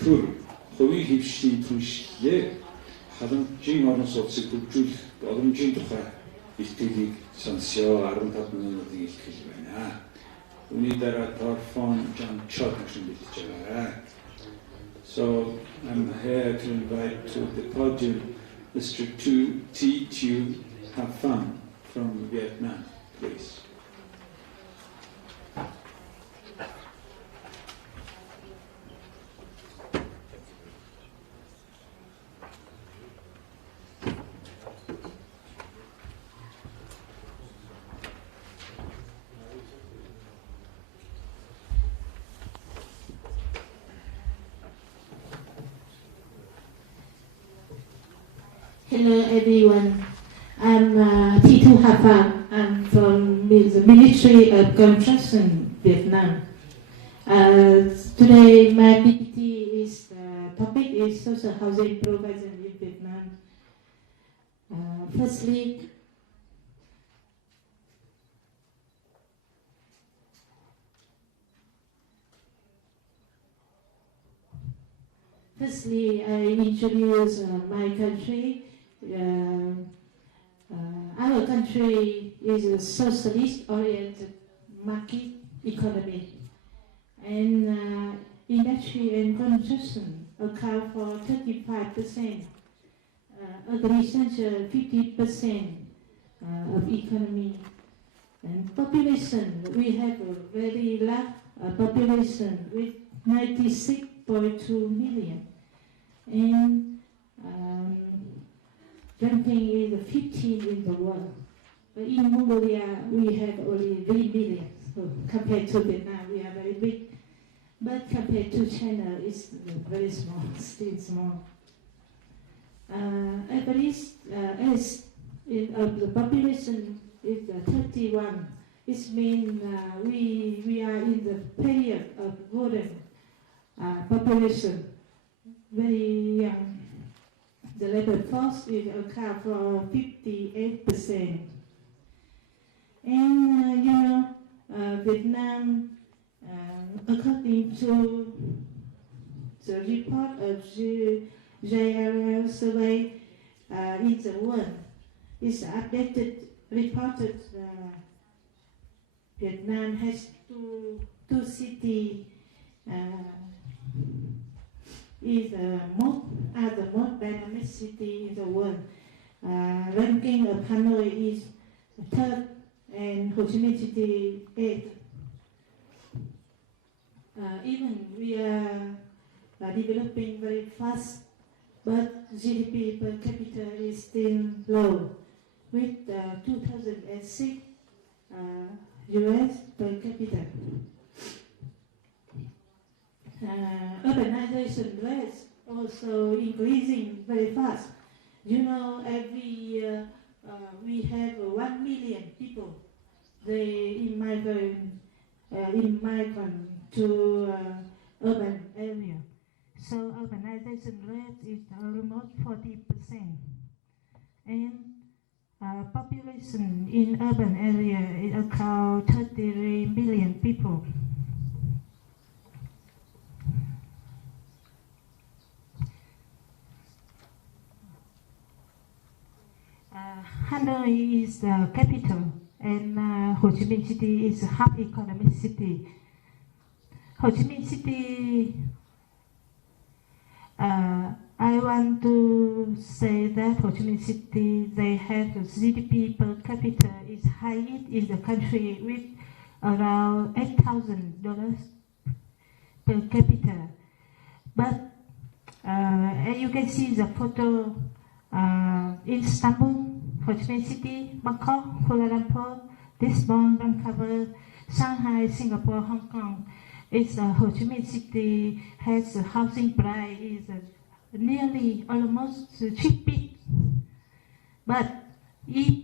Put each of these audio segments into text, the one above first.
төр хувийн хөвшлийн түншлээ халамжийн орон сууцыг хөгжүүлэх боломжийн тухай илтгэлийг сонсё 15 минутын илтгэл байна. Үүний дараа торфон жамчод гэсэн бэлтэж байгаа. So I'm here to invite to the podium Mr. Tu have fun from Vietnam, please. Hello everyone, I'm T2 Hafan. I'm from the Ministry of Construction, Vietnam. Today my PPT is, topic is social housing provision in Vietnam. Firstly, I introduce my country. Our country is a socialist-oriented market economy, and industry and construction account for 35%, agriculture 50% of economy, and population. We have a very large population with 96.2 million, and ranking is 15 in the world. But in Mongolia, we have only 3 million. So compared to Vietnam, we are very big. But compared to China, it's very small, still small. Average age of the population is 31. It means we are in the period of golden population, very young. The labor force is account for 58%. And Vietnam, according to the report of the JRL survey in the world, is updated, reported Vietnam has two cities is the most dynamic city in the world. Ranking of Hanoi is third and Ho Chi Minh City 8th. Even we are developing very fast, but GDP per capita is still low, with 2006 US per capita. Urbanization rates also increasing very fast. Every year we have 1 million people. They immigrate to urban area. So urbanization rate is almost 40%. And population in urban area is about 33 million people. Hanoi is the capital, and Ho Chi Minh City is a hub economic city. Ho Chi Minh City, I want to say that Ho Chi Minh City, they have the GDP per capita is highest in the country with around $8,000 per capita. But as you can see the photo, Istanbul, Ho Chi Minh City, Bangkok, Kuala Lumpur, Lisbon, Vancouver, Shanghai, Singapore, Hong Kong. Ho Chi Minh City has a housing price is nearly almost cheap. But if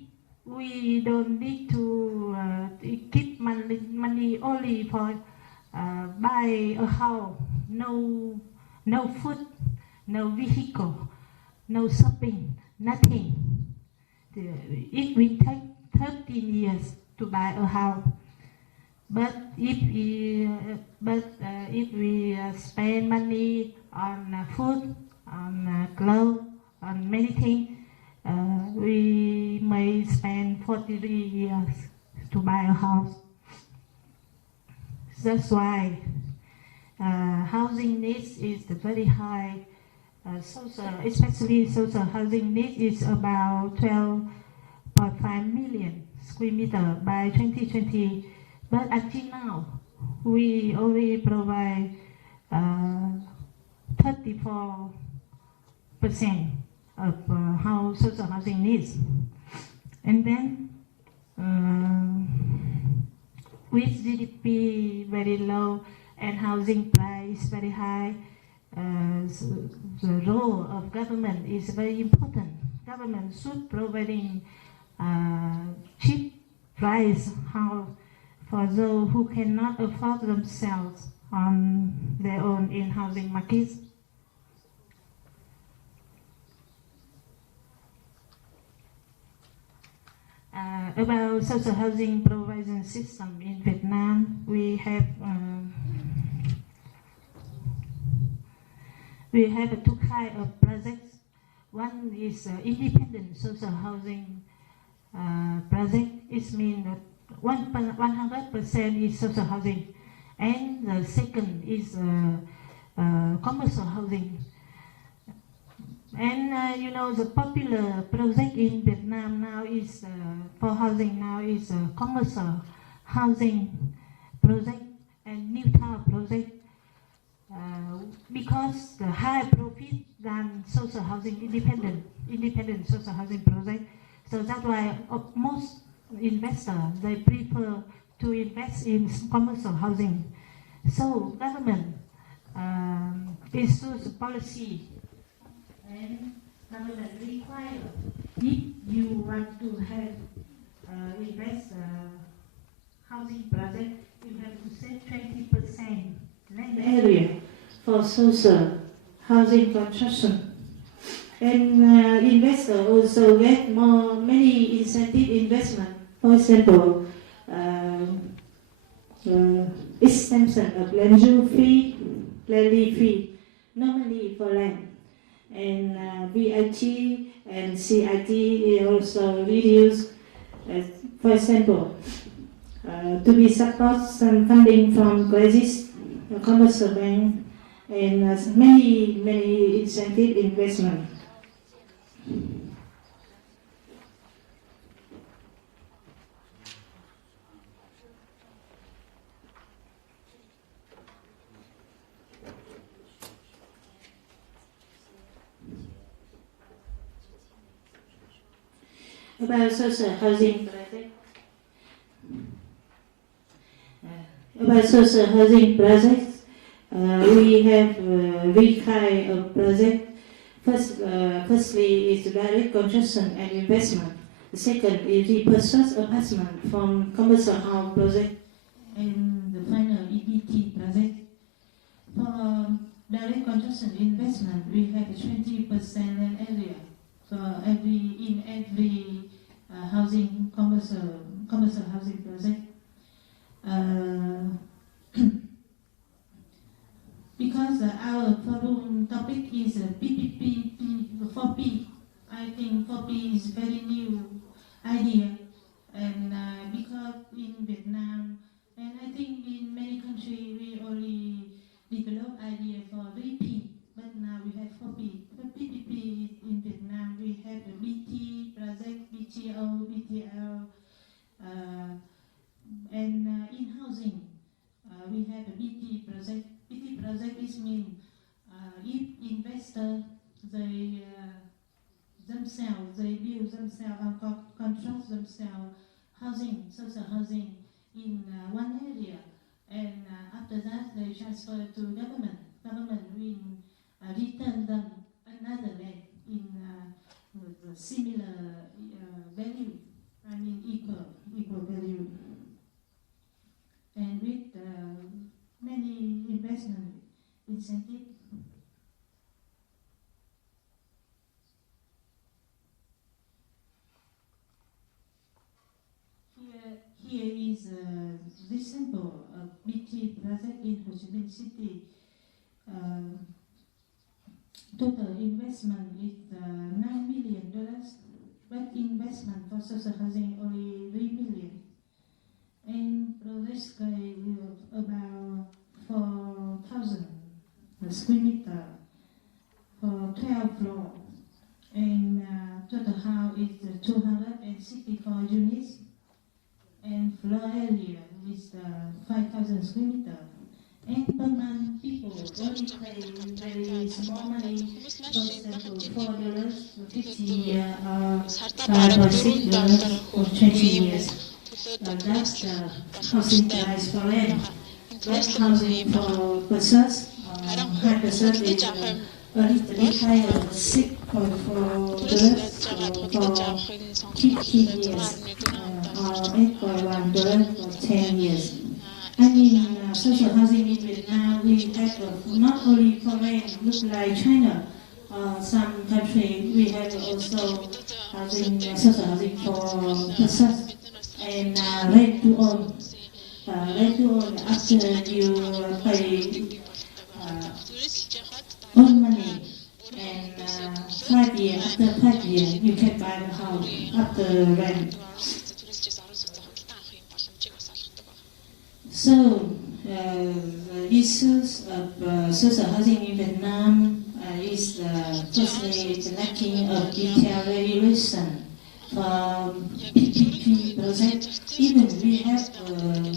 we don't need to keep money only for buy a house, no food, no vehicle, no shopping, nothing. It will take 13 years to buy a house. But if we spend money on food, on clothes, on many things, we may spend 43 years to buy a house. That's why housing needs is very high. Especially social housing needs is about 12.5 million square meter by 2020. But until now, we only provide 34% of social housing needs. And then, with GDP very low and housing price very high, the role of government is very important. Government should providing cheap price house for those who cannot afford themselves on their own in housing markets. About social housing provision system in Vietnam, we have two kinds of projects. One is independent social housing project. It means that 100% is social housing, and the second is commercial housing. And the popular project in Vietnam now is for housing now is commercial housing project and new town project because the high profit than social housing independent social housing project. So that's why most investors they prefer to invest in commercial housing. So government issues policy. And government require if you want to have invest housing project, you have to set 20% land area for social housing construction. And investor also get many incentive investment. For example, extension of land use fee, land lease fee, no money for land. And VAT and CIT is also reduced. For example, to be support some funding from credit, commercial bank, and many incentive investment. About social housing project. We have three kinds of projects. Firstly is direct construction and investment. The second is repurchase apartment from commercial house project. And the final EBT project. For direct construction investment, we have 20% land area for every housing commercial housing project. Because our forum topic is PPP, 4P. I think 4P is very new idea, and because in Vietnam and I think in many countries we only develop idea for 3P, but now we have 4P. For PPP in Vietnam we have the BT project, BTO, BTL, and in housing we have a BT project. BT project is mean if investor they themselves they build themselves and construct themselves housing, social housing in one area, and after that they transfer to government. Government will return them another land in the similar value. I mean equal value, and with many investment incentive. Here is this sample BT project in Ho Chi Minh City. Total investment is $9 million, but investment for social housing only $3 million. And project scale about 4,000 square meter for 12 floors. And total house is 264 units. And floor area is 5,000 square meter. And per month, people only pay very small money, for example, $4 for 50 years or $5 or $6 for 20 years. That's the housing price for rent. That's housing for persons. High person is a little bit higher, $6.4 for 50 years or $8.1 for 10 years. I mean, social housing in Vietnam, we have not only for rent, look like China, some country we have also housing, social housing for persons and rent to own. Rent to own after you pay own money and 5 years, after 5 years you can buy the house after rent. So, the issues of social housing in Vietnam is firstly the lacking of detailed regulation for PPP project. Even we have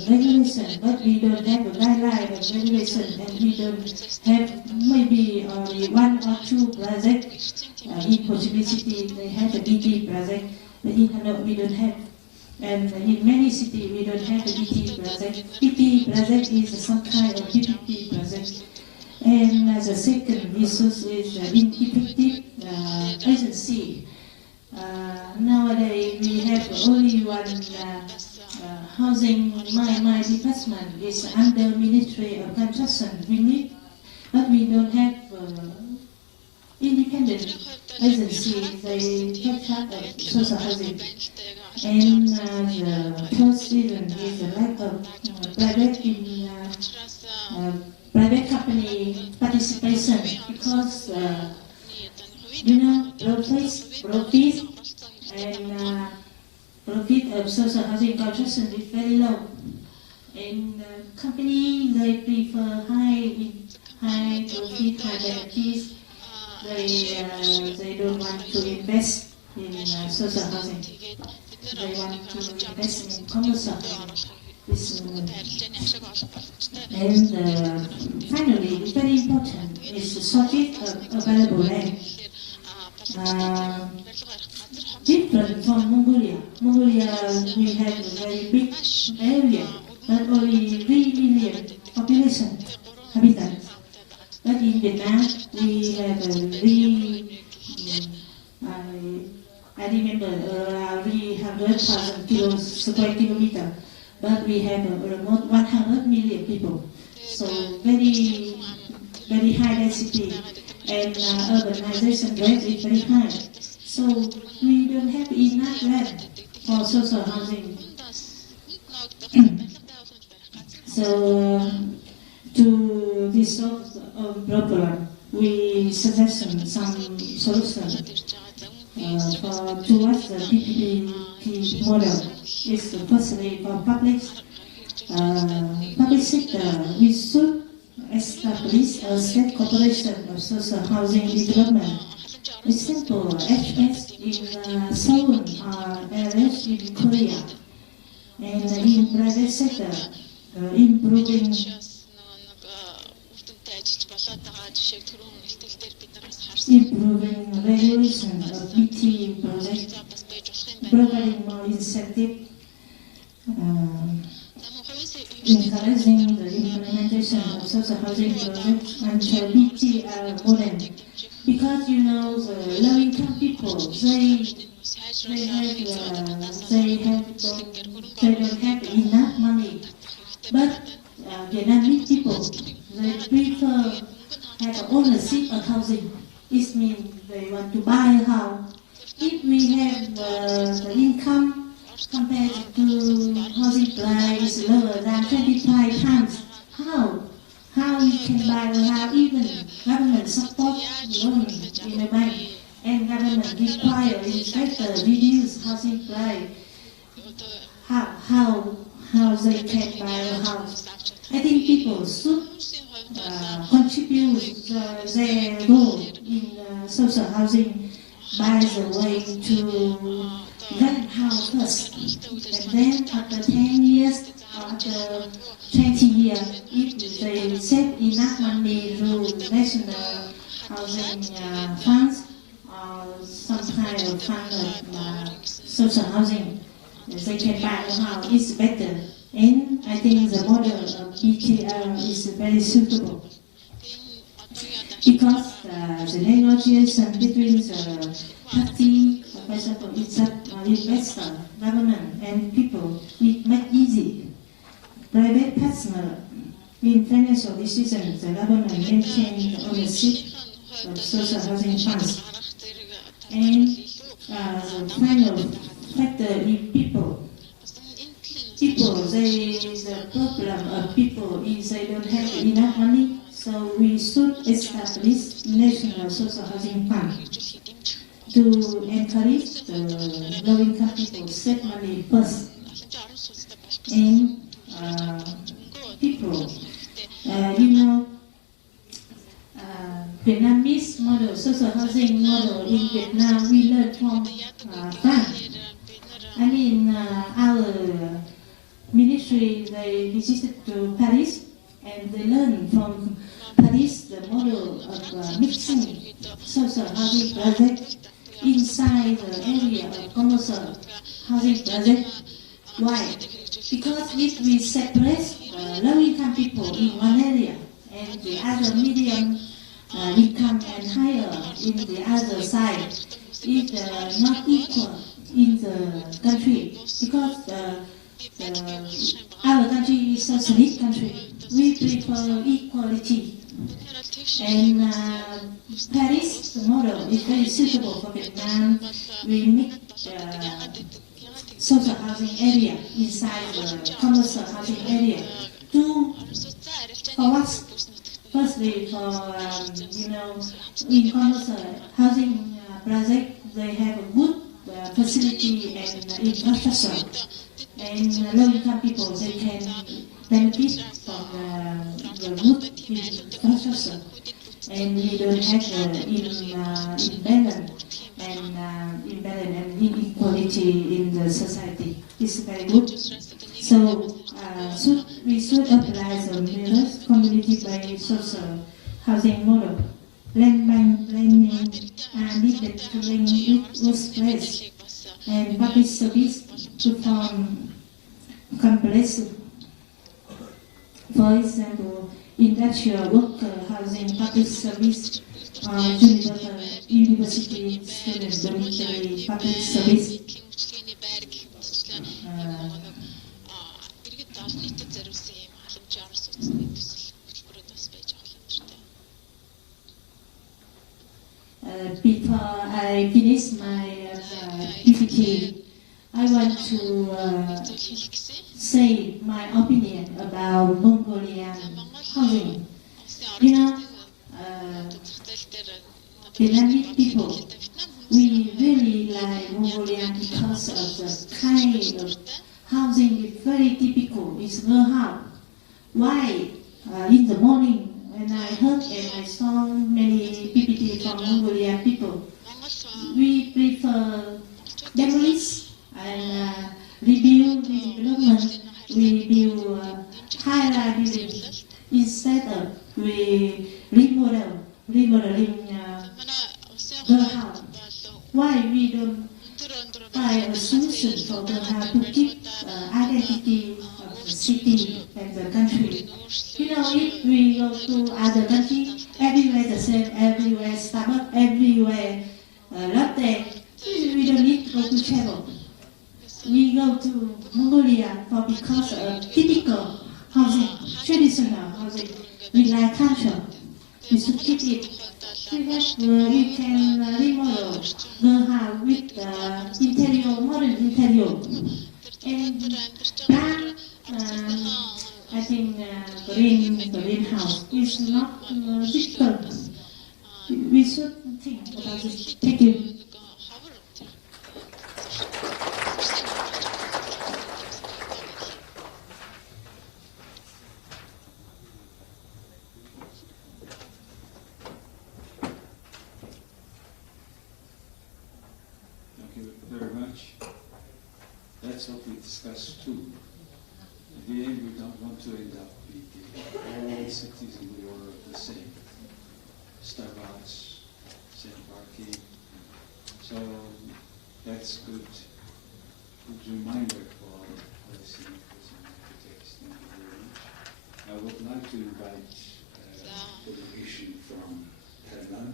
regulation, but we don't have a guideline of regulation, and we don't have maybe only 1 or 2 projects. In Ho Chi Minh City, they have a DT project, but in Hanoi we don't have. And in many cities, we don't have a DT project. DT project is some kind of PPP project. And the second issue is ineffective agency. Nowadays, we have only one housing. My department is under Ministry of Construction. We need, but we don't have independent agency. They take charge of social housing. And the third reason is the lack of private company participation, because profit and profit of social housing construction is very low. And company, they prefer high profit, high benefits. They don't want to invest in social housing. They want to invest in commercial housing. And finally, very important is the shortage of available land. Different from Mongolia. Mongolia, we have a very big area, but only 3 million population, inhabitants. But in Vietnam, we have I remember around 300,000 square kilometer, but we have almost 100 million people. So very, very high density, and urbanization rate is very high. So we don't have enough land for social housing. So to resolve the problem, we suggest some solutions towards the PPP model. Is firstly for public sector. We should establish a state corporation of social housing development. Example, HS in Seoul or LS in Korea. And in private sector, improving regulation of BT project, providing more incentive, encouraging the implementation of social housing projects until BT are modern. Because the low-income people, they don't have enough money. But Vietnamese people, they prefer have ownership of housing. It means they want to buy a house. If we have the income compared to housing price lower than 25 times. How you can buy a house? Even government support loan in the bank, and government require inspector reduce housing price. How they can buy a house? I think people should contribute their role in social housing by the way to rent house first, and then after 10 years or after 20 years, if they save enough money through national housing funds or some kind of fund of social housing, they can buy a house. It's better, and I think the model of BTL is very suitable because the negotiation between the party, for example, investor, government, and people, it make easy. Private partner in financial decisions, the government maintain the ownership of social housing funds. And the final factor is people. The problem of people is they don't have enough money, so we should establish national social housing fund to encourage the low-income people to save money first. And people, Vietnamese model, social housing model in Vietnam, we learn from France. I mean, our ministry, they visited to Paris, and they learned from Paris the model of mixing social housing project inside the area of commercial housing project. Why? Because if we separate low-income people in one area and the other medium income and higher in the other side, it's not equal in the country, because our country is a socialist country. We prefer equality. And Paris, the model, is very suitable for Vietnam. We make social housing area inside the commercial housing area. For what? Firstly, for in commercial housing project, they have a good facility and infrastructure, and low-income people, they can benefit from the good infrastructure, and we don't have imbalance and inequality in the society. It's very good. So we should apply the Miller's community-based social housing model. Land bank planning are needed to link it workplace and public service to form complex. For example, industrial worker housing, public service, university student dormitory, public service. Before I finish my PPT, I want to say my opinion about Mongolian housing. Vietnamese people, we really like Mongolian because of the kind of housing is very typical. It's row house. Why? In the morning, when I heard and I saw many PPT from Mongolian people, we prefer demolish and rebuild redevelopment. We build high-rise buildings instead of we remodeling the house. Why we don't find a solution for the house to keep identity of the city and the country? If we go to other countries, everywhere the same, everywhere Starbucks, everywhere Lotte, we don't need to go to travel. We go to Mongolia because of typical housing, traditional housing. We like culture. We should keep it. We can remodel the house with interior, modern interior. And that, I think greenhouse is not difficult. We should think about this. Thank you. Thank you very much. That's what we discussed too. In the end, we don't want to end up with all cities in the world the same. Starbucks, same parking. So that's good reminder for our policymakers and architects. Thank you very much. I would like to invite a delegation from Thailand.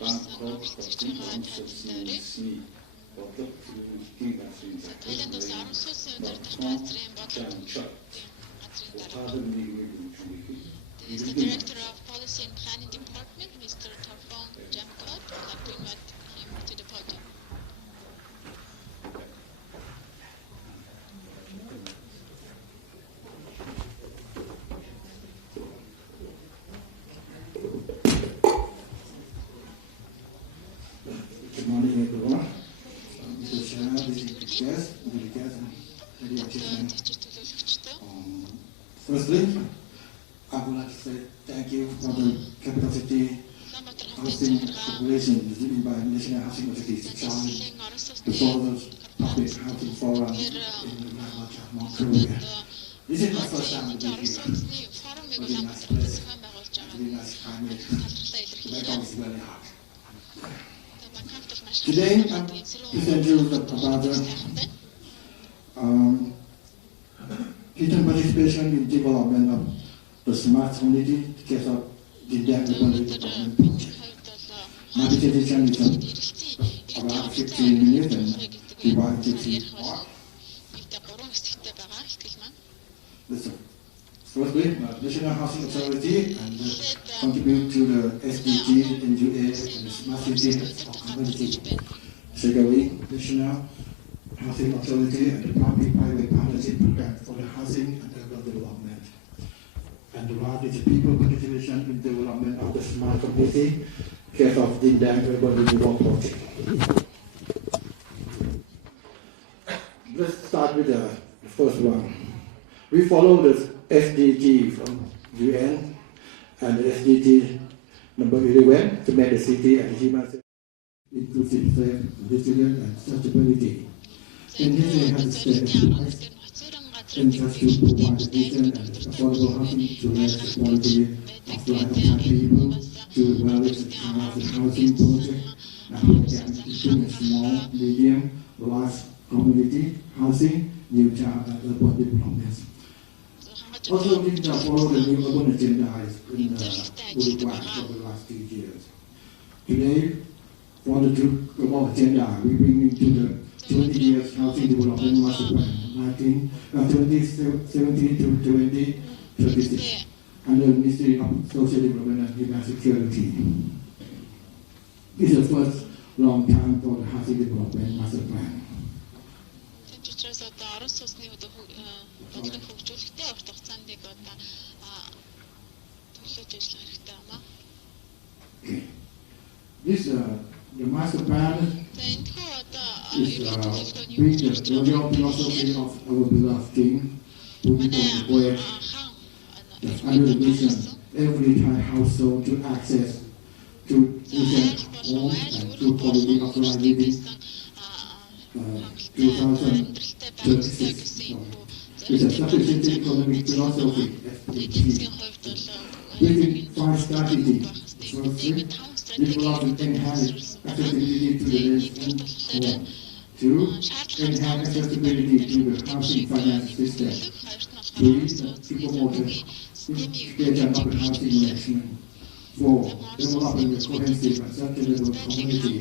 Bangkok, Bangkok, Sydney, бодлого төлөвлөлтийн газрын Тайландаас 10 суусан удирдах газрын бодлого Is the Director of Policy and Planning Department, Mr. Tarfong Jamkot. I'd like to invite him to the podium. Good morning, everyone. Firstly, I would like to say thank you for the capital city housing corporation given by National Housing Authority to challenge the further public housing forum in North Korea. This is my first time to be here. Very nice place, very nice climate. The background is very hot. Today, I'm presenting you about kitchen participation in development of the smart community case of the development project. My presentation is about 15 minutes and divided into part. Listen. Firstly, National Housing Authority and contribute to the SDG, NUA, and the smart city of community. Secondly, National Housing Authority and the public-private partnership program for the housing and urban development. And the last is people participation in development of the smart community, case of the urban development project. Let's start with the first one. We follow the SDG from UN and the SDG number 11 to make the city and human inclusive, safe, resilient, and sustainability. In this way, has established interest to provide decent and affordable housing to raise the quality of life of Thai people, to evaluate the housing project and program between small, medium, large community housing, new child and urban development. Also, we follow the new urban agenda in Uruguay for the last 2 years. Today, for the global agenda, we bring into the 20 years housing development master plan 2017 to 2036 under the Ministry of Social Development and Human Security. This is the first long time for the housing development master plan. This the master plan is bring the royal philosophy of our beloved king, who poet that under the mission every Thai household to access to decent home and good quality of life living 2036. It's a sufficient economic philosophy within 5 strategies. Firstly, develop and enhance accessibility to the resident home. 2. Enhance accessibility to the housing finance system. 3. Promote the integration of the housing management. 4. Develop a cohesive and sustainable community.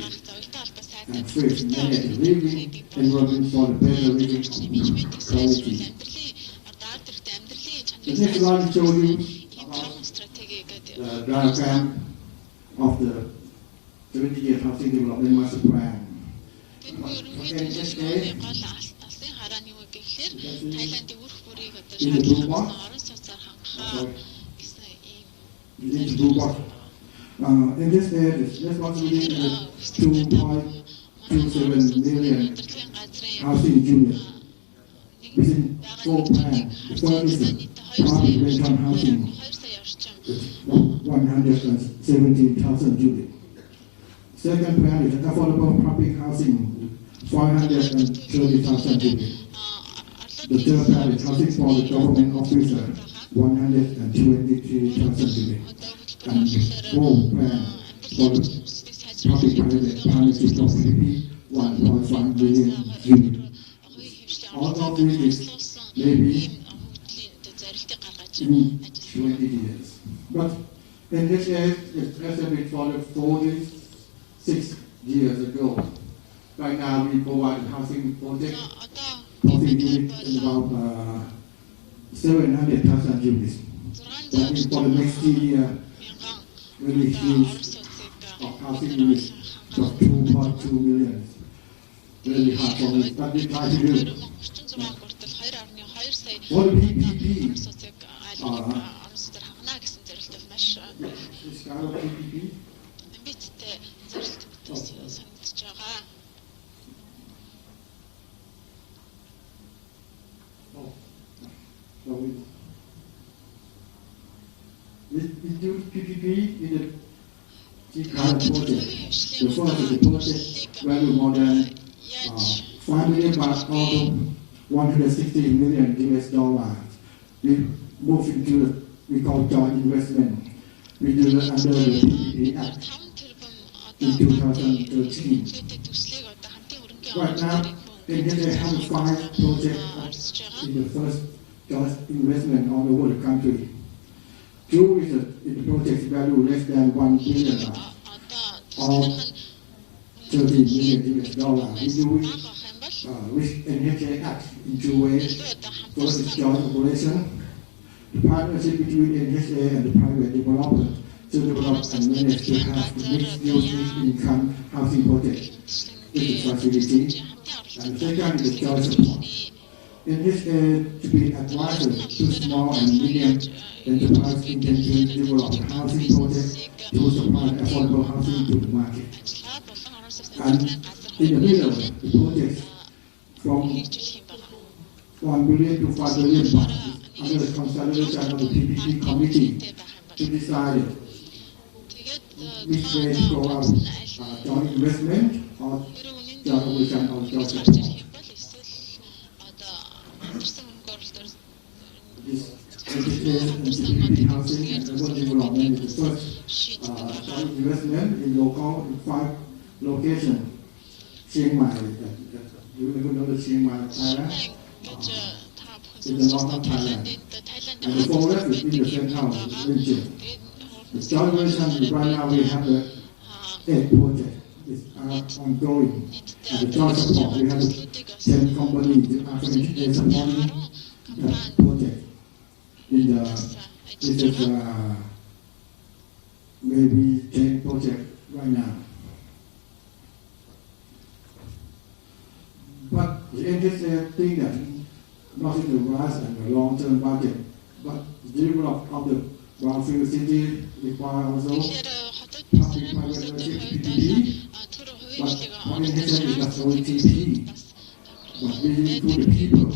And 5. Manage the living environment for the better living quality. The next slide shows you the diagram of the 20-year housing development master plan. тэгэхээр Тайландын үр хөрийг одоо in the blue box. шаардлага орон сууцаар хангах гэсэн ийм In the blue box. In this area, this was within 2.27 million housing units. Within 4 plans, the third is the public rental housing with 117,000 units. Second plan is affordable public housing with 530,000 units. The third plan is housing for the government officer, 123,000 units. And the fourth plan for the public-private partnership of PPP, 1.5 million units. All of this is maybe in 20 years. But in this age, it's established for 46 years ago. Right now, we provide housing project, housing units in about 700,000 units. But for the next year, when we use of housing units of 2.2 million. Really hard for me, but we try to do. For the PPP, this kind of PPP, we do PPP in the kind of project. The first is the project value more than 5 million baht out of 160 million US dollars. We move into the, we call joint investment. We do that under the PPP Act in 2013. Right now, in here they have 5 projects in the first joint investment all over the country. 2 is the project value less than 1 billion baht, or 30 million US dollars. We do it with NHA Act in 2 ways. First is joint operation. The partnership between NHA and the private developer to develop and manage to have mixed-use income housing project. This is facility. And the second is joint support. NHA to be advisor to small and medium enterprise intending to develop housing projects to supply affordable housing to the market. And in the middle, the project from 1 billion to 5 billion baht under the consideration of the PPP committee to decide which way to go out, joint investment or joint operation or joint support. This education and PPP housing and urban development is the first joint investment in local in 5 locations. Chiang Mai, you know the Chiang Mai, Thailand, in the north of Thailand. And the forest is in the central region. The joint operation right now we have the 8 projects is ongoing. And the joint support we have 10 companies that are supporting that project. In the this is maybe 10 projects right now. But the interesting thing that not in the vast and the long-term budget, but the development of the brownfield city require also public-private partnership PPP. But one intention is not only TP, but we include the people.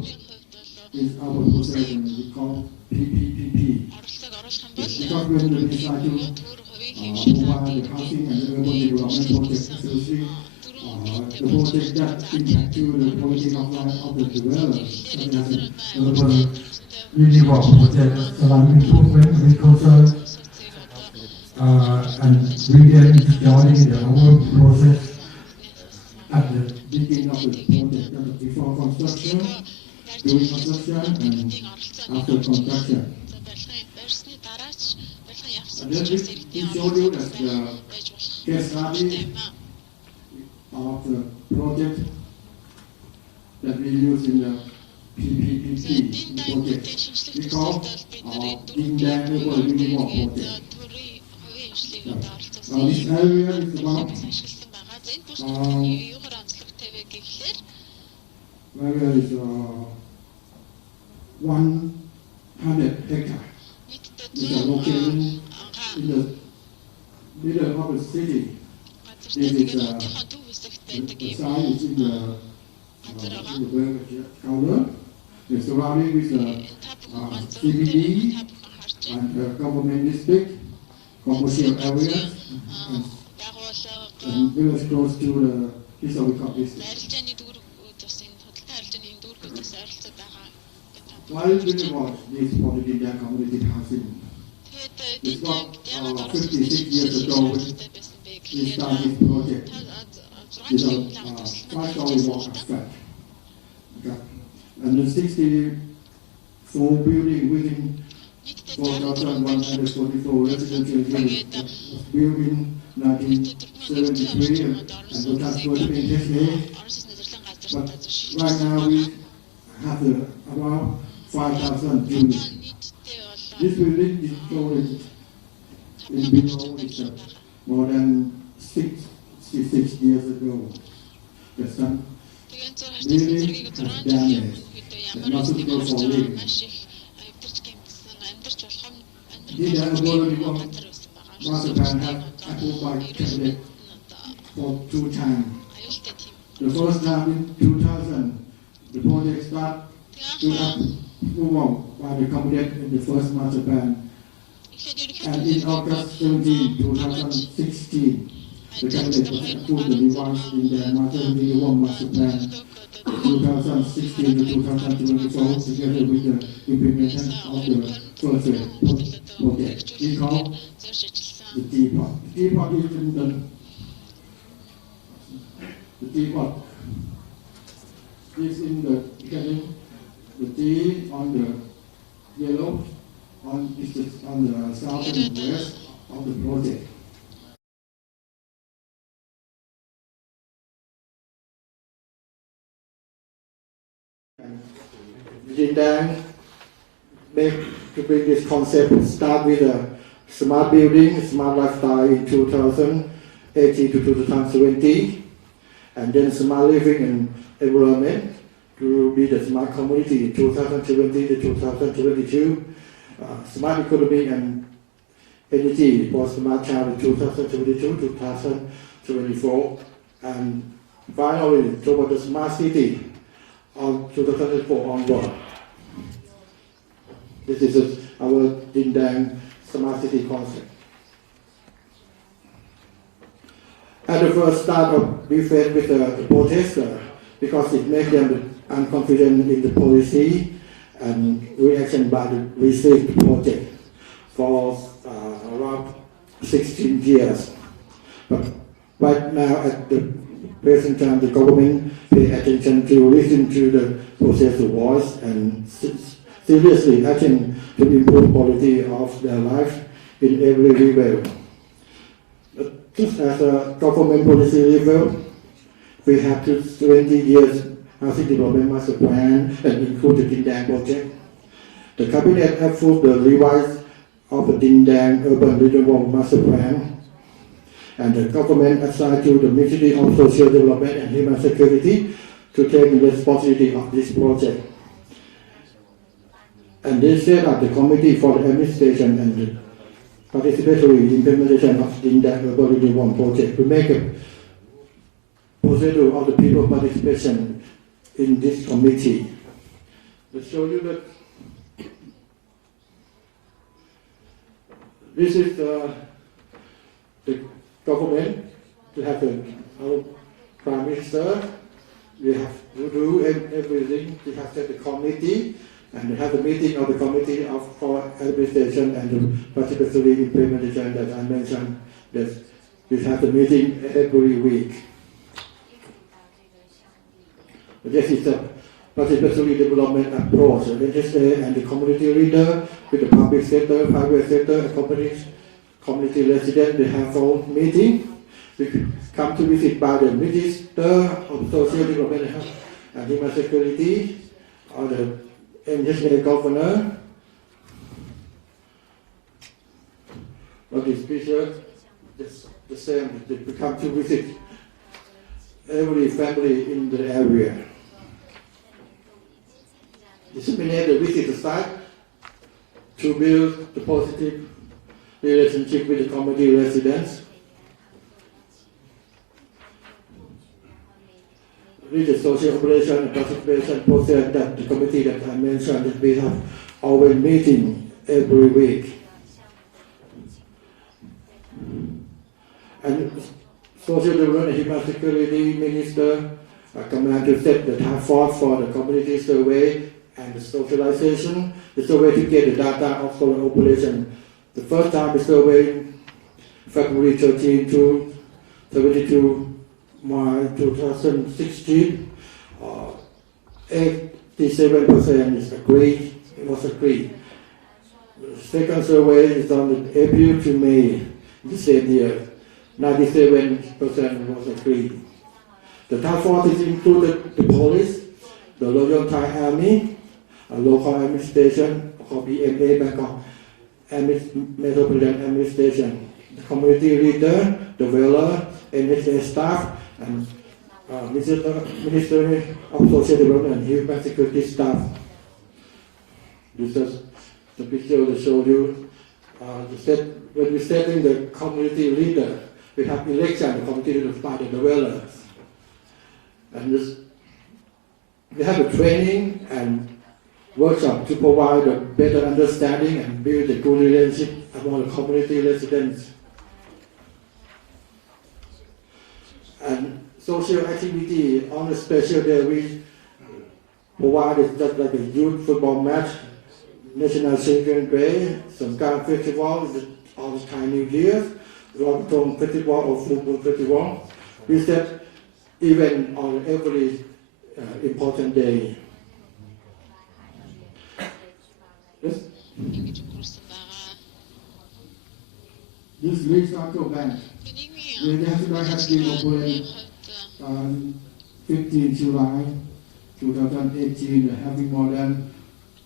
Is our process and we call PPPP. Because when we decide to provide the housing and urban development project associated the project that impact to the quality of life of the developers, such as urban renewal project, land improvement, agriculture, and we get into joining the whole process at the beginning of the project, before construction, during construction, and after construction. And then we show you that the case study of the project that we use in the PPPP project. We call Dindang Urban Renewal Project. This area is about where is 100 hectares. It's located in the middle of the city. This is the site is in the counter. The surrounding with the CBD and government district, commercial areas, and very close to the historical district. Why do we want this for the Dindan community housing? It's about 56 years ago we started this project. It's a 5-story walk flat. And the 64 building within 4,144 residential units was built in 1973 and was transferred to HSA. But right now we have about 5,000 units. This building is stored in below more than 66 years ago. The sun building has damaged and not suitable for living. The Honorable Master Plan has approved by Cabinet for 2 times. The first time in 2000, the project started to approval by the Cabinet in the first Master Plan. And in August 17, 2016, the Cabinet was approved the revised in the Master Plan 2016 to 2024 together with the implementation of the first project. We call the teapot. The teapot is in the teapot is in the beginning. The tea on the yellow on the south and west of the project. Dindan to bring this concept start with a smart building, smart lifestyle in 2018 to 2020, and then smart living and environment to be the smart community in 2020 to 2022, smart economy and energy for smart town in 2022 to 2024, and finally toward the smart city on 2024 onward. This is our Dindan Smart City concept. At the first start of we faced with the protester because it made them unconfident in the policy and reaction by the received project for around 16 years. But right now at the present time the government pay attention to listen to the protester voice and seriously acting to improve quality of their life in every level. Just as a government policy level, we have 20 years housing development master plan and include the Dindan project. The cabinet approved the revise of the Dindan urban renewal master plan, and the government assigned to the Ministry of Social Development and Human Security to take the responsibility of this project. And they set up the committee for the administration and the participatory implementation of Dindan urban renewal project to make a procedure of the people participation in this committee. To show you that this is the government, to have our Prime Minister, we have to do everything, we have set the committee, and we have a meeting of the committee for administration and the participatory implementation that I mentioned, that we have the meeting every week. This is the participatory development approach. The NSA and the community leader with the public sector, private sector, community residents, they have own meeting. We come to visit by the Minister of Social Development and Human Security or the NSA governor. But this picture is the same. We come to visit every family in the area. The disseminate the visit site to build the positive relationship with the community residents. With the social operation and participation process that the committee that I mentioned, that we have our meeting every week. And Social Development and Human Security Minister command to set the task force for the community survey and the socialization. The survey to get the data of solar population. The first time the survey, February 13 to 72 March 2016, 87% is agreed. It was agreed. The second survey is on April to May the same year. 97% was agreed. The task force is included the police, the Royal Thai Army, a local administration called BMA Bangkok Metropolitan Administration, the community leader, the developer, NHS staff, and Ministry of Social Development and Human Security staff. This is the picture that show you. When we're setting the community leader, we have election, the community leader by the developers. And this, we have a training and workshop to provide a better understanding and build a good relationship among the community residents. And social activity on a special day, we provide just like a youth football match, National Children's Day, Songkran Festival, all the Thai New Year, Long-Term Festival or Football Festival. We set event on every important day. Yes? This leads Uncle Bank. We have been operating on 15 July 2018, having more than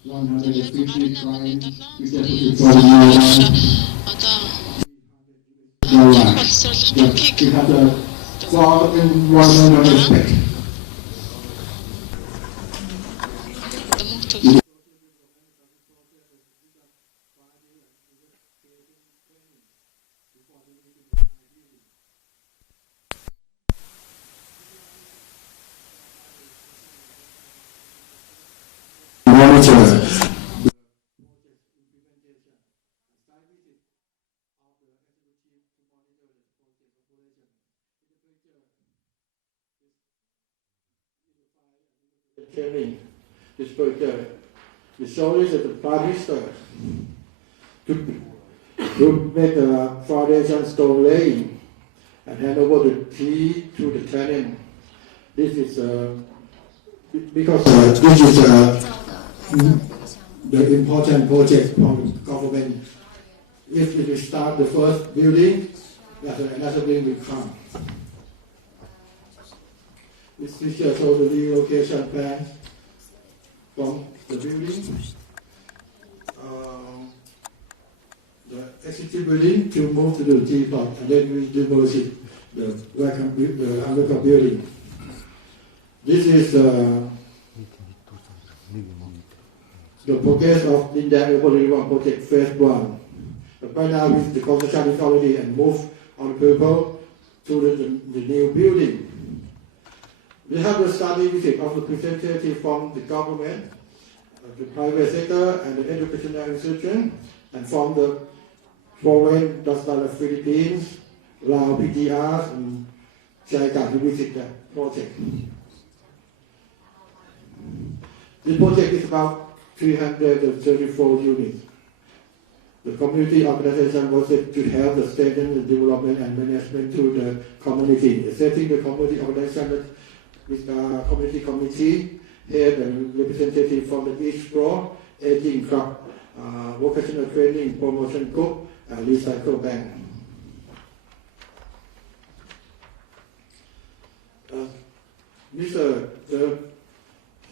150 clients represented from it has a far environmental respect. This project, the stories of the Prime Minister to make a foundation stone laying and hand over the key to the tenant. This is because this is the important project from the government. If we start the first building, another building will come. This picture shows the relocation plan from the building, the existing building to move to the T plot, and then we demolish it, the underground building. This is the progress of Linda Urban Project Phase 1. But by now, the construction is already and moved on people to the new building. We have the study visit of the representative from the government, the private sector, and the educational institution, and from the foreign, that's like the Philippines, Laos, PTRs, and JICA to visit that project. This project is about 334 units. The community organization was set to help the strengthen the development and management to the community. Setting the community organization with the community committee, head and representative from the each floor, aging club, vocational training, promotion group, and recycle bank. The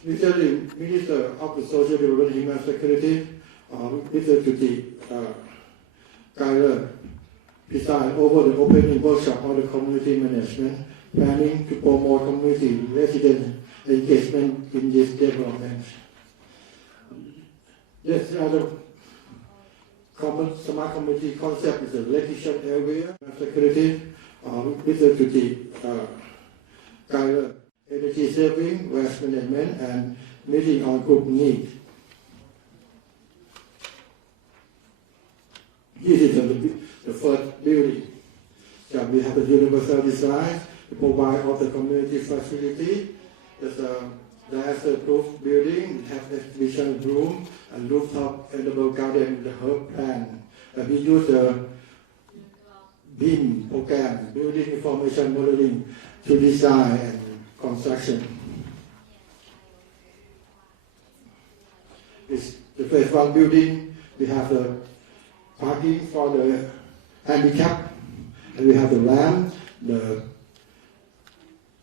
Minister of the Social Development and Human Security, Mr. Juti Kailer, preside over the opening workshop on the community management, planning to promote community resident engagement in this development. Yes, the smart community concept is a legislation area, security, listen to the energy saving, waste management, and meeting our group needs. This is the first building. We have a universal design to provide all the community facility. There's a proof building, it has exhibition room and rooftop edible garden, the herb plant. We use the BIM program, Building Information Modeling, to design and construction. It's the phase one building. We have the parking for the handicap, and we have the ramp, the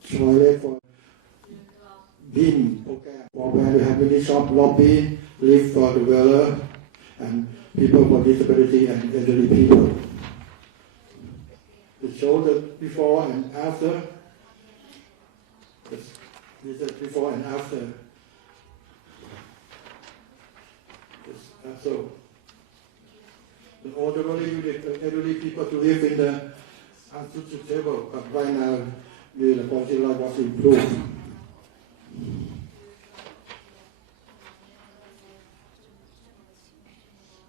toilet for BIM program, where we have mini shop, lobby, lift for the dweller, and people with disability and elderly people. It shows the before and after. This is before and after. So, the elderly people to live in the unsuitable, but right now the quality of life was improved.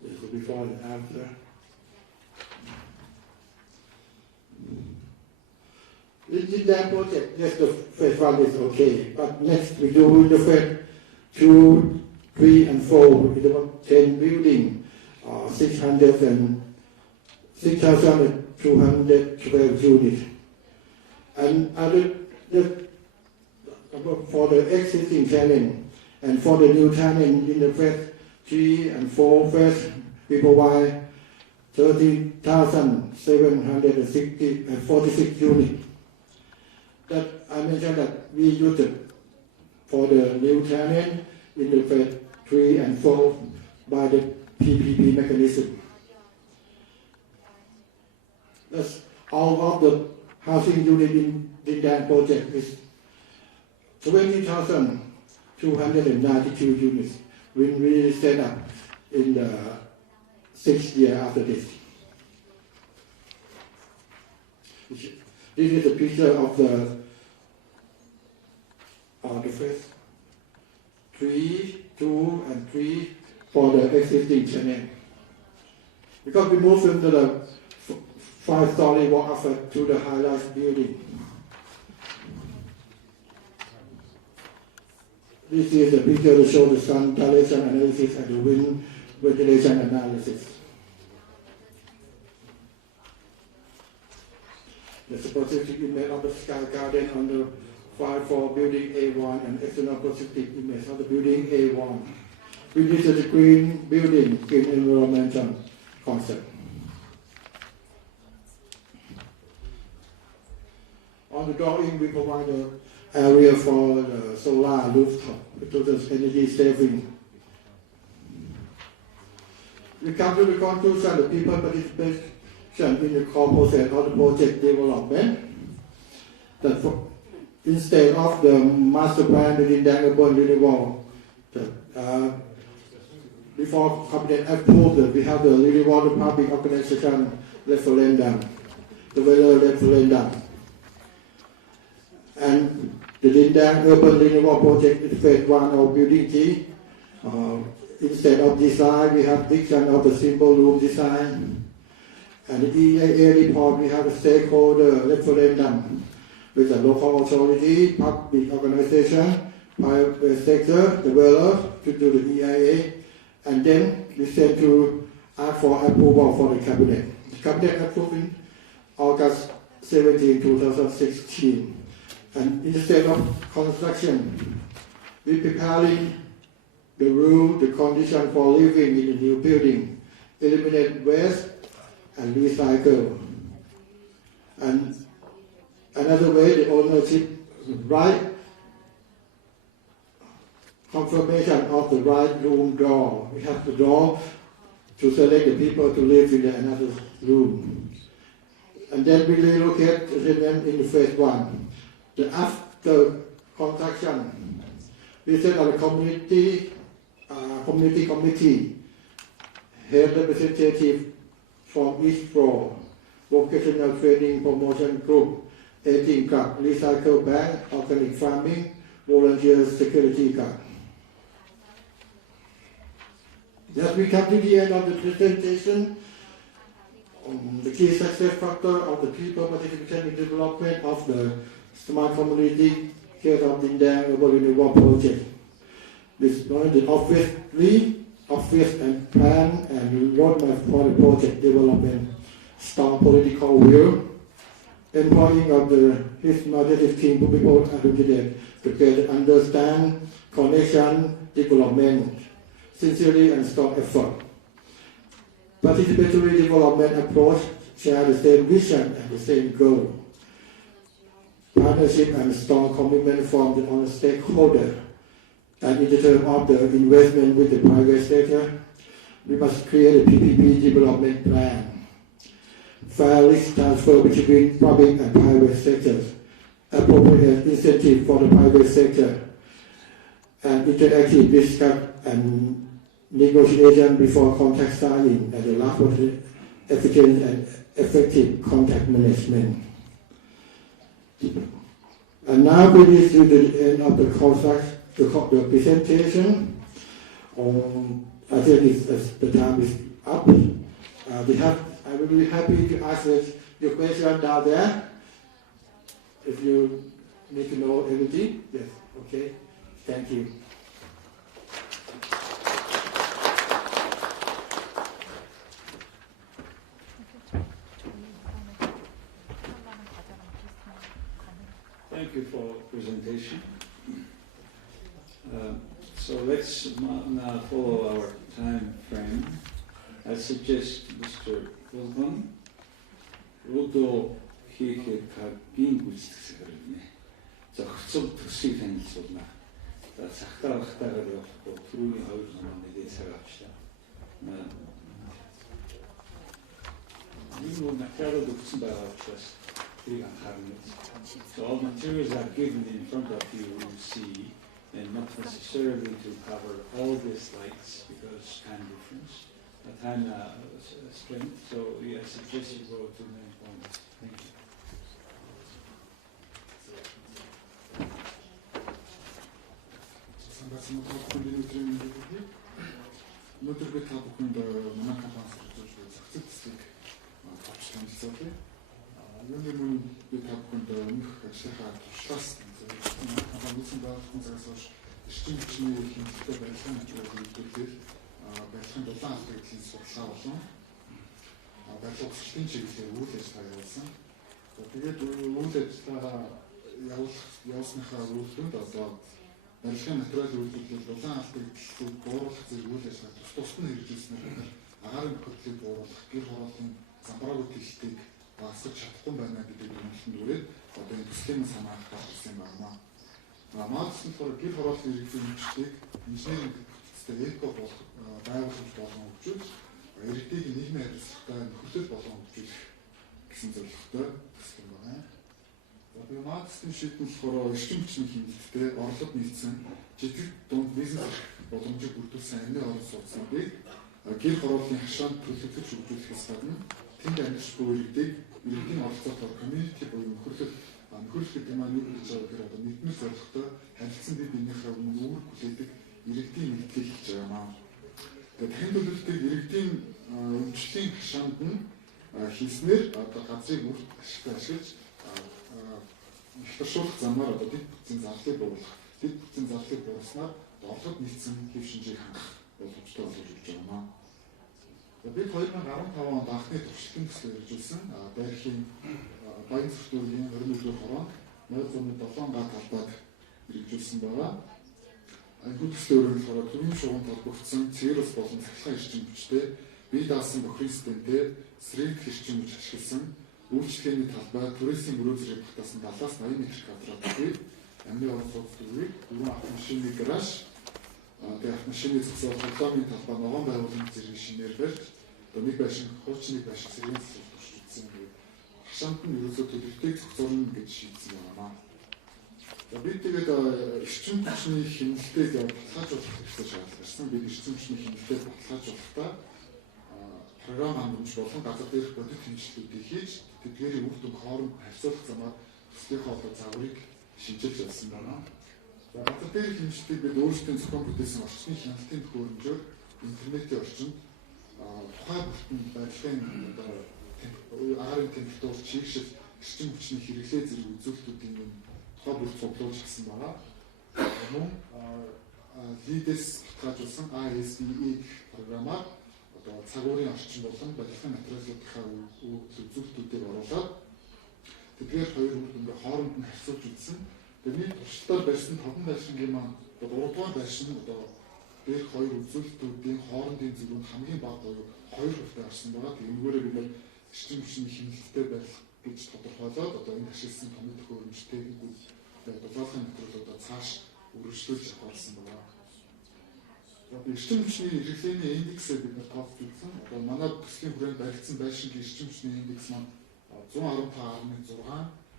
This is before and after. This that project, yes, the phase one is okay, but next we do the phase 2, 3, and 4. It's about 10 building, 6,212 units. And for the existing tenant and for the new tenant in the phase 3 and 4 phase, we provide 30,746 units. That I mentioned that we use it for the new tenant in the phase 3 and 4 by the PPP mechanism. That's all of the housing unit in that project is 20,292 units when we set up in the 6th year after this. This is a picture of the phase 3, 2, and 3 for the existing tenant. Because we moved into the 5-story walk up to the high-rise building. This is the picture to show the sun direction analysis and the wind ventilation analysis. The specific image of the sky garden on the 5-floor building A1 and external specific image of the building A1. We use the green building, green environmental concept. On the drawing, we provide the area for the solar rooftop to the energy saving. We come to the conclusion that people participation in the core process of the project development. That instead of the master plan within the urban renewal, before cabinet approved, we have the renewal public organization referendum, the weather referendum. And the Lindang Urban Renewal Project is phase 1 of Building G. Instead of design, we have diction of the simple room design. And the EAA report, we have a stakeholder referendum with the local authority, public organization, private sector, developers to do the EIA. And then we send to ask for approval for the cabinet. The cabinet approved in August 17, 2016. And instead of construction, we preparing the room, the condition for living in the new building, eliminate waste and recycle. And another way, the ownership right, confirmation of the right room door. We have the door to select the people to live in another room. And then we relocate them in the phase 1. The after construction, we set up a community community committee, head representative from each floor, vocational training promotion group, 18 club, recycle bank, organic farming, volunteer security guard. As we come to the end of the presentation, the key success factor of the people participation in development of the smart community care of Dindang Urban Renewal Project. This the office and plan and roadmap for the project development, strong political will, employing of his Majesty's King Bhumipol Adulyadej to get understand, connection, development, sincerely and strong effort. Participatory development approach share the same vision and the same goal. Partnership and strong commitment from the all stakeholders. And in the terms of the investment with the private sector, we must create a PPP development plan. Fair risk transfer between public and private sectors. Appropriate incentive for the private sector. And interactive discussion and negotiation before contract signing, and the last one, efficient and effective contract management. And now we reach to the end of the presentation. I think the time is up. I will be happy to answer your question down there. If you need to know everything, yes, okay. Thank you. Thank you for presentation. So let's now follow our time frame. I suggest Mr. Wilson, Rudo Hikekaгийн гүйцэтгэх хэрэгнэ. Зохицол төсвийг танилцуулна. За цагтаа багтаагаар явахгүй түрүүний 2 намаа мэдээ цаг авчлаа. Энэ нь материал өгсөн байгаа учраас тэрийг анхаарна. So all materials are given in front of you, you see, and not necessarily to cover all the slides because time difference, time strength. So I suggest you go to the main point. Thank you. Өнөөдөр би та бүхэнд манай компаниас зориулж буй зохицол төслийг товч танилцуулъя. Юуны мөн би та бүхэнд өмнөх ажлынхаа туршлаас компани үүсгэн байгуулалтын цагаас хойш эрчим хүчний хэмжээтэй барилгын материалыг үйлдвэрлэх барилгын дулаан алхагдлын судалгаа болон барилга угсралтын чиглэлээр үйл ажиллагаа явуулсан. Тэгээд үйл ажиллагаа явуулсныхаа үйлдвэрлэлд одоо барилгын материал үйлдвэрлэл, дулаан алхагдлыг бууруулах зэрэг үйл ажиллагаа тусад нь хэрэгжүүлснээр агаарын хөтлөлийг бууруулах, гэр хорооллын замбраагүй тэлтийг багасгах чадахгүй байна гэдэг үнэлтэнд хүрээд одоо энэ төслийн санаах болсон юм байна. Маадс нь гэр хорооллын иргэдийн хэмжлийг инженерийн бүтцтэй эко болох байгууламж болгон хөгжүүлж, иргэдийг нийгмийн харилцагтай нөхөрлөл болгон хөгжүүлэх гэсэн зорилготой төсөл байна. Одоо Масств шийдэл болохоор эрчим хүчний хэмжээтэй орлогод нийцсэн жижиг дунд бизнес боломжийг бүрдүүлсэн амны орон сууцнуудыг гэр хорооллын хашаанд төлөвлөж хөгжүүлэхээс гадна тэнд амьдарч буй иргэдийн оролцоотойгоор community буюу нөхөрлөх гэдэг маань юу гэж байгаа гэхээр одоо нийгмийн зорилготой харилцан бие биенийхээ үүрэг хүлээдэг иргэдийн нэгдлийг хийж байгаа юм. Тэгээд тань төлөвлөлтийг иргэдийн өмчлөлийн хашаанд нь хийснээр одоо газрыг үрд ашиглаж ихтэршүүлэх замаар одоо дэд бүтцийн зарлыг бууруулснаар орлогод нийцсэн хэв шинжийг хангах боломжтой болж ирж байгаа юм. Бид 2015 онд анхны туршилтын төслийг хэрэгжүүлсэн. Байрхийн баян зөвшөөрлийн 21-р хороонд 107 га талбайг хэрэгжүүлсэн байгаа. Энэ төслөөр нь болохоор төрийн шугам толбогдсон цэвэрлс болон цахилгаан эрчим хүчтэй бие даасан бохирын системтэй сэргээх эрчим хүч ашигласан үйлчлэгээний талбай туризмын мөрөө зэрэг багтаасан 70-аас 80 м2 амны орон сууцны 4 автомашины гараж, тэгээд автомашины зогсоол тоглоомын талбай ногоон байгууламж зэрэг шинээр барьж, одоо нэг байшин хуучны байшин сэргийн засал туршилсан. Хашаанд нь ерөөсөө төлөвлөлтийг зохицуулна гэж шийдсэн байна. Бид тэгээд эрчим хүчний хэмнэлтэд баталгаажуулах хэрэгтэй шаардлагатай. Бид эрчим хүчний хэмнэлтэд баталгаажуулахдаа програм хангамж болон газар дээрх бодит хэмжлүүдийг хийж тэдгээрийн үр дүн хооронд харьцуулах замаар төслийн хоолой загварыг шинжилж явсан байна. Газар дээрх хэмжлүүдийг бид өөрсдөө зохион бүтээсэн орчны хяналтын төхөөрөмжөөр интернетийн орчинд тухай бүртэн барилгын агаарын температур чийгшил эрчим хүчний хэрэглээ зэрэг үзүүлэлтүүдийн тухай бүрт цуглуулж авсан байна. Мөн лидээс баталгаажуулсан ISBE програмаар цагуурын орчин болон барилгын материалуудынхаа үзүүлэлтүүдийг оруулаад тэдгээр хоёр үр дүнгээ хооронд нь харьцуулж үзсэн. Тэрний туршлагаар барьсан таван байшингийн маань 3 дугаар байшин дээрх хоёр үзүүлэлтүүдийн хоорондын зөрүүнд хамгийн бага буюу 2% гарсан байгаа. Тэгмээрээ бид эрчим хүчний хэмнэлттэй барих гэж тодорхойлоод энэ ашигласан томьёо төхөөрөмж техникүүд дулаалгын материалуудаа цааш үргэлжлүүлж авсан байгаа. Эрчим хүчний хэрэглээний индексээр бид тооцож үзсэн. Манай төслийн хүрээнд баригдсан байшингийн эрчим хүчний индекс маань 115.6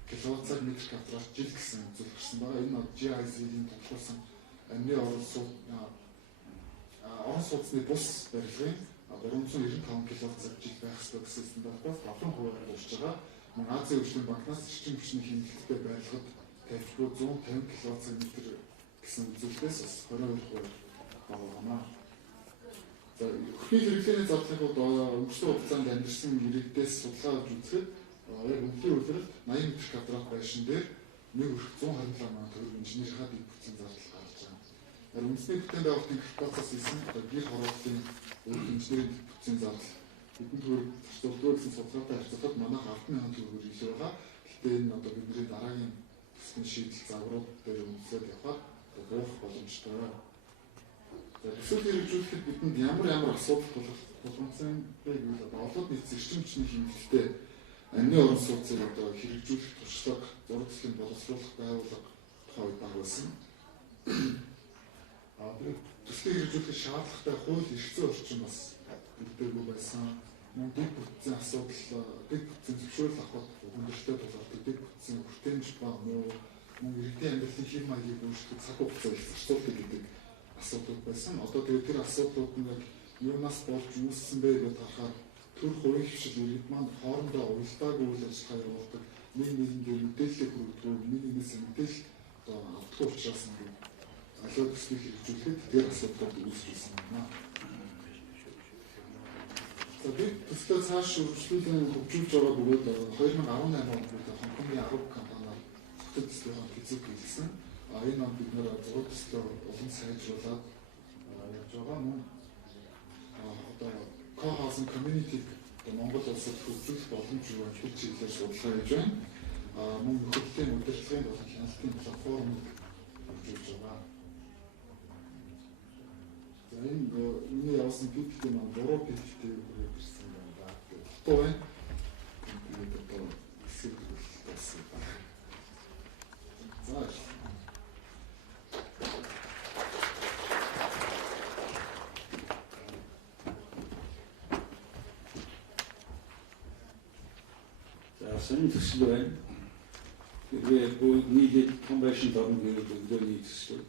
киловатт-цаг метр квадрат жил гэсэн үзүүлэлт гарсан байгаа. Энэ GIZ-ийн тодорхойлсон амны орон сууцны бус барилгын 395 киловатт-цаг жил байх ёстой гэсэн стандартаас 7% урьж байгаа. Азийн хөгжлийн банкнаас эрчим хүчний хэмнэлттэй барилгад тавьчгүй 150 киловатт-цаг метр гэсэн үзүүлэлтээс бас 22% байгаа. За хөрхий хэрэглээний зардлыг өнгөрсөн хугацаанд амьдсан иргэдээс судалгаа хийж үзэхэд яг өнөөдөр үлрэлт 80 метр квадрат байшин дээр нэг өрх 127 мянган төгрөг инженерийн дэд бүтцийн зардал гарч байгаа. Тэгэхээр үндэсний бүтээн байгуулалтын корпорацаас ирсэн гэр хорооллын инженерийн дэд бүтцийн зардал хэдэн төгрөг зарцуулдаг гэсэн судалгаатай харьцуулахад манайх 10,000 төгрөгөөр илүү байгаа. Гэхдээ энэ бидний дараагийн төслийн шийдэл загварууд дээр үндэслээд явахад буурах боломжтой. Төсөл хэрэгжүүлэхэд бидэнд ямар асуудал тулгамдсан бэ гэвэл олоод нийцсэн эрчим хүчний хэмнэлттэй амны орон сууцыг хэрэгжүүлэх туршлага, зураг төслийн боловсруулах байгууллага тухай баг байсан. Төслийг хэрэгжүүлэх шаардлагатай хууль эрх зүйн орчин бас бүрдээгүй байсан. Мөн дэд бүтцийн асуудал, дэд бүтцийн зөвшөөрөл авахд хүндрэлтэй тулгардаг дэд бүтцийн хүртээмж ба мөн иргэдийн амьдралын хэм маягийг өөрчлөх цаг хугацаа их зарцуулдаг гэдэг асуудал байсан. Одоо тэгээд тэр асуудлууд нь яг юунаас болж үүссэн бэ гэж харахаар төр хувийн хвшил иргэд маань хоорондоо уялдаагүй үйл ажиллагаа явуулдаг, нэг нэгэндээ мэдээлэл хүргэдэг, нэг нэгнээс мэдээлэл авдаг учраас ингээд аливаа төслийг хэрэгжүүлэхэд тэр асуудлууд үүссэн байна. За бид төслөө цааш үргэлжлүүлэн хөгжүүлж байгаа бөгөөд 2018 онд Хонконгийн 10 компаниар зөвхөн төслөө физик хийсэн. Энэ он бид нэр зураг төслөө улам сайжруулад явж байгаа. Мөн одоо co-housing community Монгол улсад хөгжүүлэх боломж юу вэ гэж чиглэлээр судалгаа хийж байна. Мөн нөхөрлөлийн удирдлагын болон хяналтын платформыг хөгжүүлж байгаа. За энэ явсан PPT маань 3 PPT хүрээд ирсэн байна. Тоо байна. Тэгээд одоо хэсэг болсон байна. За сайн төсөл байна. Тэгээд нийлээд том байшин дорн гэдэг өглөөний төсөл.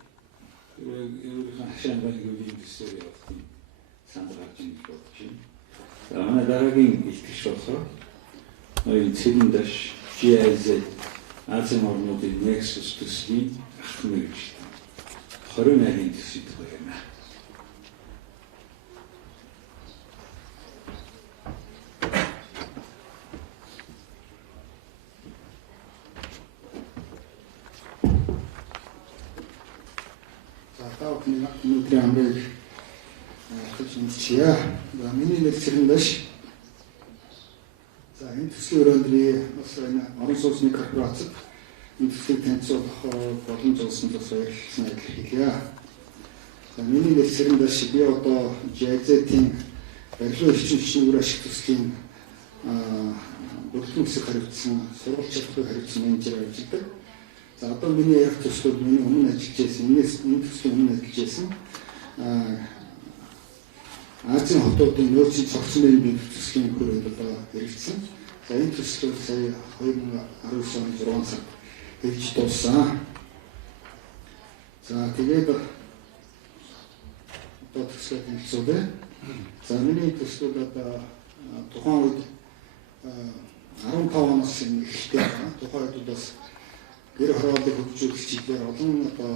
Тэгээд хашаан байнгын төсөл явуулсан санд гарч ирж бодож байна. Манай дараагийн илтгэж болохоор ноён цэвэндаш GIZ Азийн орнуудын Nexus төслийн ах мэргэжил 28-ийн төсөл байна. Өнөөдрийн амрыг хэлчихье. За миний нэр Цэрэндаш. За энэ төслийн өрөөндний бас энэ орон сууцны корпорацид энэ төслийг танилцуулах боломж олсон тус баярлалаа хэлье. За миний нэр Цэрэндаш. Би одоо GIZ-ийн барилгын эрчим хүчний үр ашиг төслийн бүрэлдэхүүн хэсэг хариуцсан, сургууль чадхыг хариуцсан менежер ажилладаг. За одоо миний ярих төслүүд миний өмнө ажиллаж байсан, энэ төслийн өмнө ажиллаж байсан Азийн хотуудын нөөцийн цогцлын бие төслийн хүрээнд одоо хэрэгжсэн. За энэ төслүүд сая 2019 оны 6 сард хийж дууссан. За тэгээд одоо төсөл хэлцүүлээ. За миний төсөл одоо тухайн үед 15 оноос эхэлтэй тухайн үед бас гэр хорооллыг хөгжүүлэх чиглэлээр олон одоо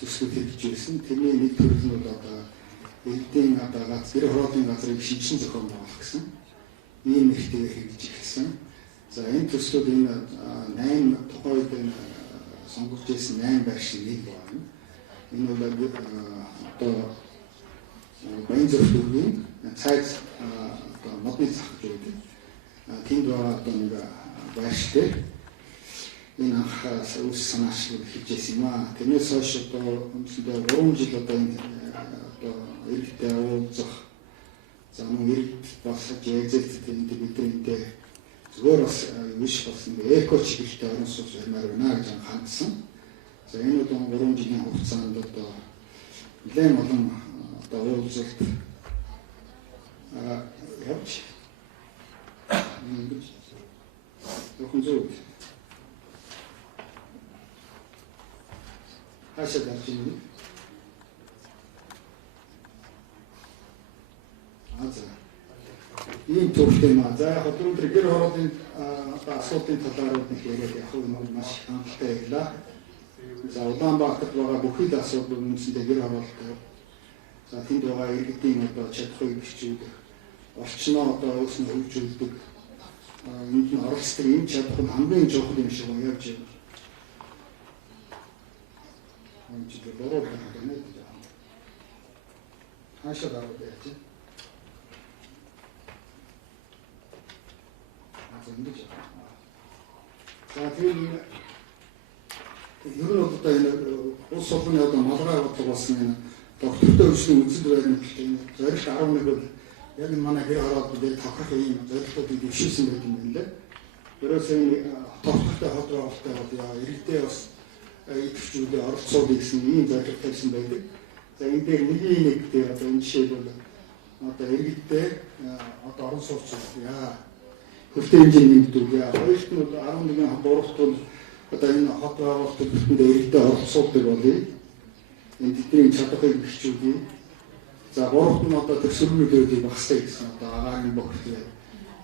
төслүүд хийж ирсэн. Тэрний нэг төрөл нь одоо элдийн одоо гэр хорооллын газрыг шинжлэн зохион байгуулах гэсэн ийм нэртэйгээр хийж ирсэн. За энэ төслүүд энэ 8 тухайн үед сонгогдож ирсэн 8 байшин нэг байна. Энэ бол одоо баян зөвлөлийн цайз одоо модны зах гэдэг. Тэнд байгаа одоо нэг байштай энэ анх үс санаашгүй хийж юм аа. Тэрнээс хойш одоо өмнөдөө 3 жил одоо энэ одоо иргэдээ уулзах за мөн иргэд бас жигзэлт энэ бидний зүгээр бас биш бас эко чиглэлтэй орон сууц ярмаар байна гэж хандсан. За энэ удаа 3 жилийн хугацаанд одоо нэлээд олон одоо уулзалт явж Жохон зөв. Хаашаа гарч ирнэ? За. Ийм төвхтэй маа. За яг өнөөдөр гэр хорооллын асуудлын талаар нэг яриад явах юм маш хангалттай байлаа. За Улаанбаатарт байгаа бүхий л асуудал үнэндээ гэр хорооллтой. За тэнд байгаа иргэдийн одоо чадхыг бичүүлдэг. Орчноо одоо өөрснөө хөгжүүлдэг. Энд нь оролцдог юм чадах нь хамгийн чухал юм шиг явж байна. Онцгой бороо байна. Хаашаа гараад яач? За тийм ер нь одоо энэ улс орны одоо малгай бодлого болсон энэ доктортой хөгжлийн үзэл баримт энэ зорилт 11 бол яг энэ манай гэр хороолт дээр тохирох юм зорилтуудыг дэвшүүлсэн байдаг юм байна лээ. Ерөөс энэ тохирохтой хотролтой бол иргэдээ бас идэвхжүүлээ оролцуулъя гэсэн ийм зорилт тавьсан байдаг. За энэ дээр нэг дээр одоо энэ жишээлбэл одоо иргэдээ одоо орон сууц яа хөлтэй хэмжээний нэмэгдүүлээ. Хоёрт нь 11 3-т бол одоо энэ хот байгуулалтад бүтэндээ иргэдээ оролцуулдаг болъё. Энэ тэдний чадхыг бэхжүүлье. За 3-т нь одоо төсвөрүүдийг багасгах гэсэн одоо агаарын бохирдол.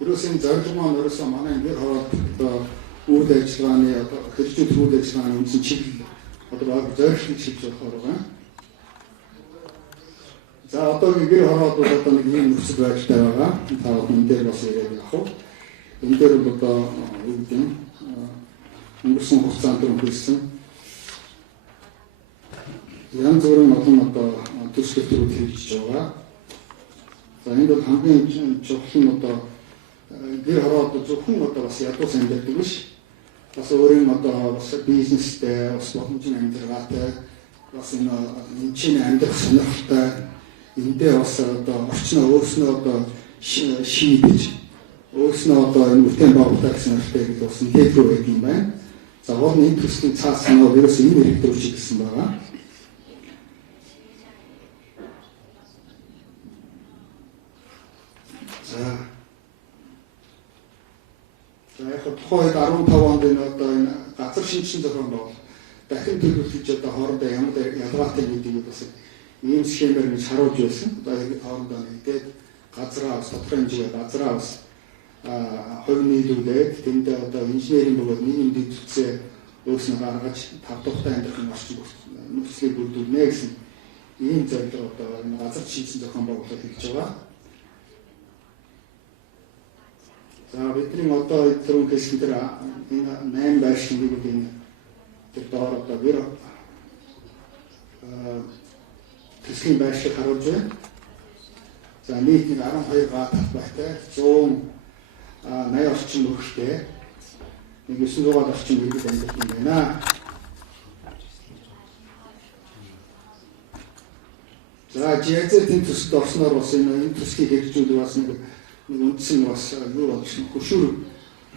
Ерөөс энэ зорилго маань ерөөсөө манай гэр хороолт одоо үйл ажиллагааны одоо хэрэгжүүлэх үйл ажиллагааны үндсэн чиглэл одоо зорилтыг шилж болохоор байгаа. За одоо гэр хороолт бол одоо нэг юм нөхцөл байдалтай байгаа. Та бүхэн дээр бас яриад явах уу? Энэ дээр бол одоо юу гэдэг нь өнгөрсөн хугацаанд өнгөрсөн янз бүрийн олон одоо төслүүдийг хийж байгаа. За энэ бол хамгийн чухал нь одоо гэр хороолт зөвхөн одоо бас ядуу амьдардаг биш. Бас өөрийн одоо бас бизнестэй, бас боломжтой амьдралаатай, бас энэ чинь амьдрах сонирхолтой эндээ бас одоо орчноо өөрснөө одоо шийдэж өөрснөө одоо энэ бүтээн байгуулах сонирхолтой гэдэг бас нэлээдгүй байдаг юм байна. За гол нь энэ төслийн цаас нь ерөөс энэ хэрэгтэй үчиг гэсэн байгаа. За яг тухайд 15 онд энэ одоо энэ газар шинжилгээ зохион бол дахин төлөвлөж одоо хоорондоо ямар ялгаатай гэдгийг бас ийм схемээр нэг харуулж байсан. Одоо яг хоорондоо нэгдээд газраа бас тодорхой хэмжээгээр газраа бас хувь нийлүүлээд тэндээ одоо инженерийн бөгөөд нийгэм дэвшүүлсээ өөрснөө гаргаж тав тухтай амьдрахын орчин нөхцөлийг бүрдүүлнэ гэсэн ийм зорилго одоо энэ газар шинжилгээ зохион байгуулалт хийж байгаа. За бидний одоо түрүүн хэлсэн тэр энэ 8 байшиныг энэ тэр доор одоо гэр төслийн байшиг харуулж байна. За нийт 12 га татвартай 180 орчим өргөштэй 900 орчим иргэд амьдарч байна. За жиэзэтийн төсөлд орсноор бас энэ төслийг хэрэгжүүлэх бас нэг үндсэн бас юу болж хөшүүр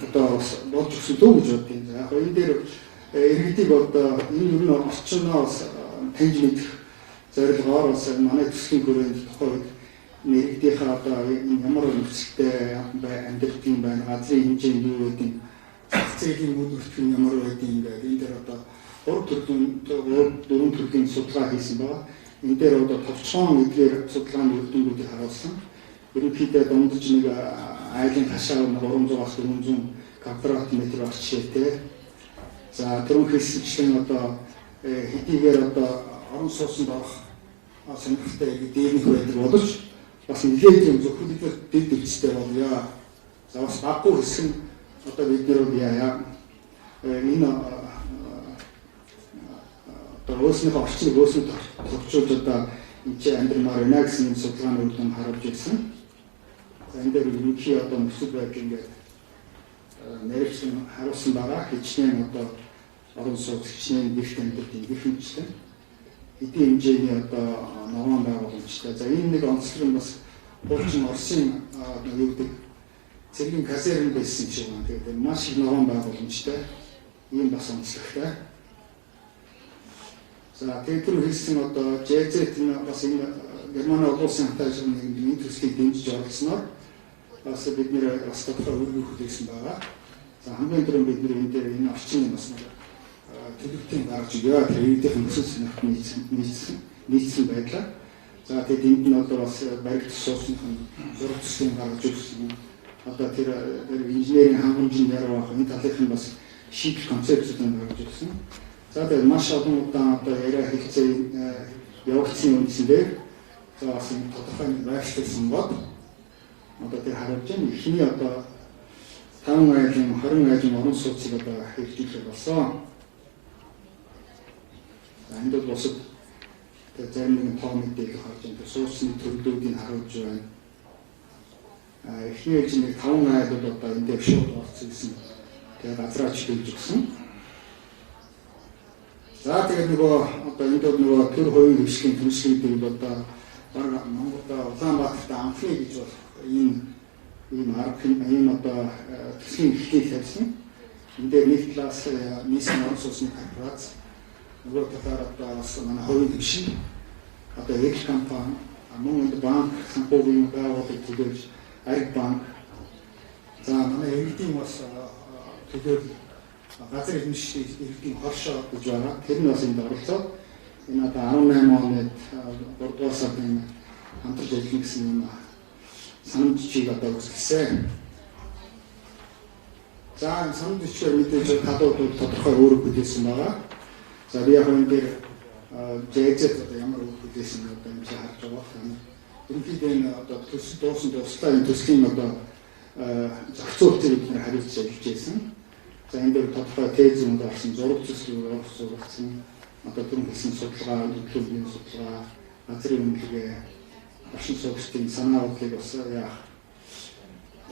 одоо бас болж өгсөн дөө гэж боддог. Яг энэ дээр иргэдийг одоо энэ юу н орчноо бас таньж мэдэх зорилгоор бас манай төслийн хүрээнд тухайд иргэдийнхээ одоо ямар нөхцөлтэй амьдрэх юм байна, газрын хэмжээ юу гэдэг, зах зээлийн үйл хөдлөл ямар байдаг юм бэ? Энэ дээр одоо дөрвөн төрлийн судалгаа хийсэн байгаа. Энэ дээр одоо товчхон эдгээр судалгааны үр дүнүүдийг харуулсан. Ерөнхийдөө дундаж нэг айлын хашаа 300-аас 400 квадрат метр багч ширтэй. За түрүүн хэлсэнчлэн одоо хэдийгээр одоо орон сууцнд орох сонирхолтой дээрнийх байдаг боловч бас нэлээд юм зөвхөн дэд дэвчтэй болъё. За бас баггүй хэсэг нь одоо бид нэр яа энэ одоо өөрснийхөө орчныг өөрсөнд товчуулж одоо энэ ч амьдрмаар байна гэсэн юм судалгааны үр дүн харуулж ирсэн. За энэ дээр ерөнхий одоо нөхцөл байдал ингээд нэрвсэн харуулсан байгаа. Хичнээн одоо орон сууц хичнээн гэрт амьдралын гэрхэмжтэй эдийн хэмжээний одоо ногоон байгууламжтай. За энэ нэг онцлог нь бас хуучин Оросын юу гэдэг цэргийн казерн байсан ч юм. Тэгээд маш их ногоон байгууламжтай. Ийм бас онцлогтой. За тэр хэлсэн одоо ЖЗ бас энэ Германы олон улсын хамтаажны нэг төслийг дэмжиж оролцсноор бас бид нэр бас тодорхой үр дүн хүлээсэн байгаа. За хамгийн түрүүнд бид нэр энэ дээр энэ орчны бас төлөвтийн гаргаж өгөө. Тэрийдийн нөхцөл нийцсэн байдлаа. За тэгээд энд нь одоо бас баригд суусных нь зураг төслийн гаргаж өгсөн. Одоо тэр инженерийн хангамжийн яруу авах энэ талынх нь бас шийдэл концепцүүдийг гаргаж өгсөн. За тэгээд маш олон удаан одоо яриа хэлцээ явагдсан үндсэндээ за бас энэ тодорхой байршлыг сонгоод одоо тэр харуулж байна. Эхний одоо 5 айлын 20 айлын орон сууцыг одоо хэрэгжүүлэх болсон. За энд бол бусад тэр зарим нэгэн тоо мэдээлэл харж байгаа. Сууцны төрлүүдийг харуулж байна. Эхний ээлжийн нэг 5 айл бол одоо энэ дээр шууд орсон гэсэн. Тэгээд газраач хэлж өгсөн. За тэгээд нөгөө одоо энд бол нөгөө төр хоёрын хвшлийн төмсгүүдийг одоо Монголд Улаанбаатарт анхны гэж бол ийм арга энэ одоо төслийн эхлэлийг тавьсан. Энд дээр нэг талаас нийслэлийн орон сууцны корпорац нөгөө талаар одоо бас манай хоёрын хвшин одоо эх компани мөн энэ банк санхүүгийн байгууллагыг төлөөлж ариг банк за манай иргэдийн бас төлөөлөл газар эзэмшлийн иргэдийн хоршоо гэж байгаа. Тэр нь бас энд оролцоод энэ одоо 18 оны 3 дугаар сарын хамтарч ажиллах гэсэн юм санамж чиг одоо үзүүлсэн. За санамж чигээр мэдээж талуудууд тодорхой өөрөг хүлээсэн байгаа. За би яг энэ дээр ЖЗ одоо ямар өөрөг хүлээсэн нь одоо энэ харж байгаа. Ерөнхийдөө энэ одоо төсөл дуусан туслаа энэ төслийн одоо зохицуултыг бид нэр хариуцж ажиллаж байсан. За энэ дээр тодорхой тезүүд орсон, зураг төслүүд орсон, одоо түрүүн хэлсэн судалгаа, хөтөлбөрийн судалгаа, газрын үнэлгээ, орчин суугчдын санаа бодлыг бас яах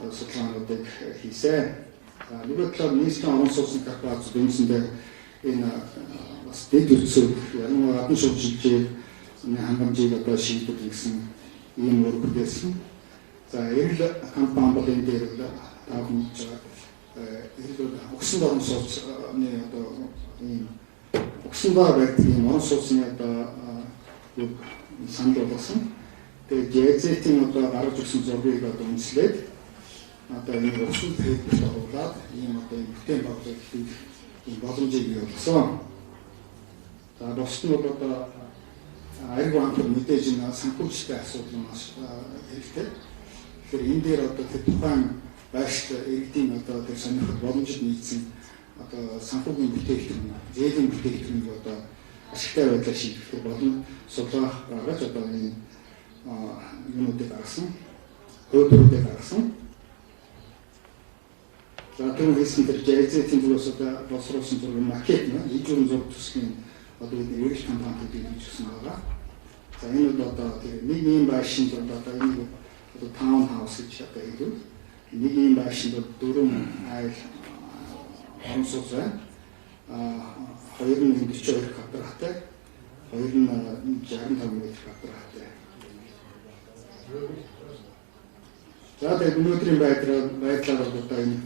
судалгаануудыг хийсэн. За нөгөө талаар нийслэлийн орон сууцны корпорацууд үндсэндээ энэ бас дэд үсэг, ялангуяа гадны шилжилтийг хангамжийг одоо шийдвэр гэсэн ийм үр бүтээсэн. За эрэл компани бол энэ дээр таамагч Угсан орон сууцны одоо ийм угсан баа байдаг ийм орон сууцны одоо санал болгосон. Тэгээд ЖЗ-ийн одоо гаргаж өгсөн зургийг одоо үндэслээд одоо энэ угсан хэлбэрт оруулаад ийм одоо бүтээн байгуулалт хийх боломжийг олгосон. За бусд нь бол одоо ариг банкуд мэдээж энэ санхүүжилтийн асуудал маш хэрэгтэй. Тэгэхээр энэ дээр одоо тэр тухайн байшин иргэдийн одоо тэр сонирхол боломжид нийцсэн одоо санхүүгийн бүтээгдэхүүн, зээлийн бүтээгдэхүүнийг одоо ашигтай байдлаар шийдэх болон судлах гаргаж одоо энэ юмнуудыг гаргасан, хөлбөрүүдийг гаргасан. За тэр хэсгийн тэр ЖЗ-ийн зүгээс одоо боловсруулсан зураг макет нь ижүүрэн зураг төслийн одоо энэ эргэж компанид хийгдсэн байгаа. За энэ бол одоо тэр нэг ийм байшин одоо энэ одоо таун хаус гэж одоо хэлдэг. Нэг ийм байшин бол 4 айл орон сууц байна. Хоёр нь 42 квадраттай, хоёр нь 65 м квадраттай. За тэгээд өнөөдрийн байдлаар бол одоо энэ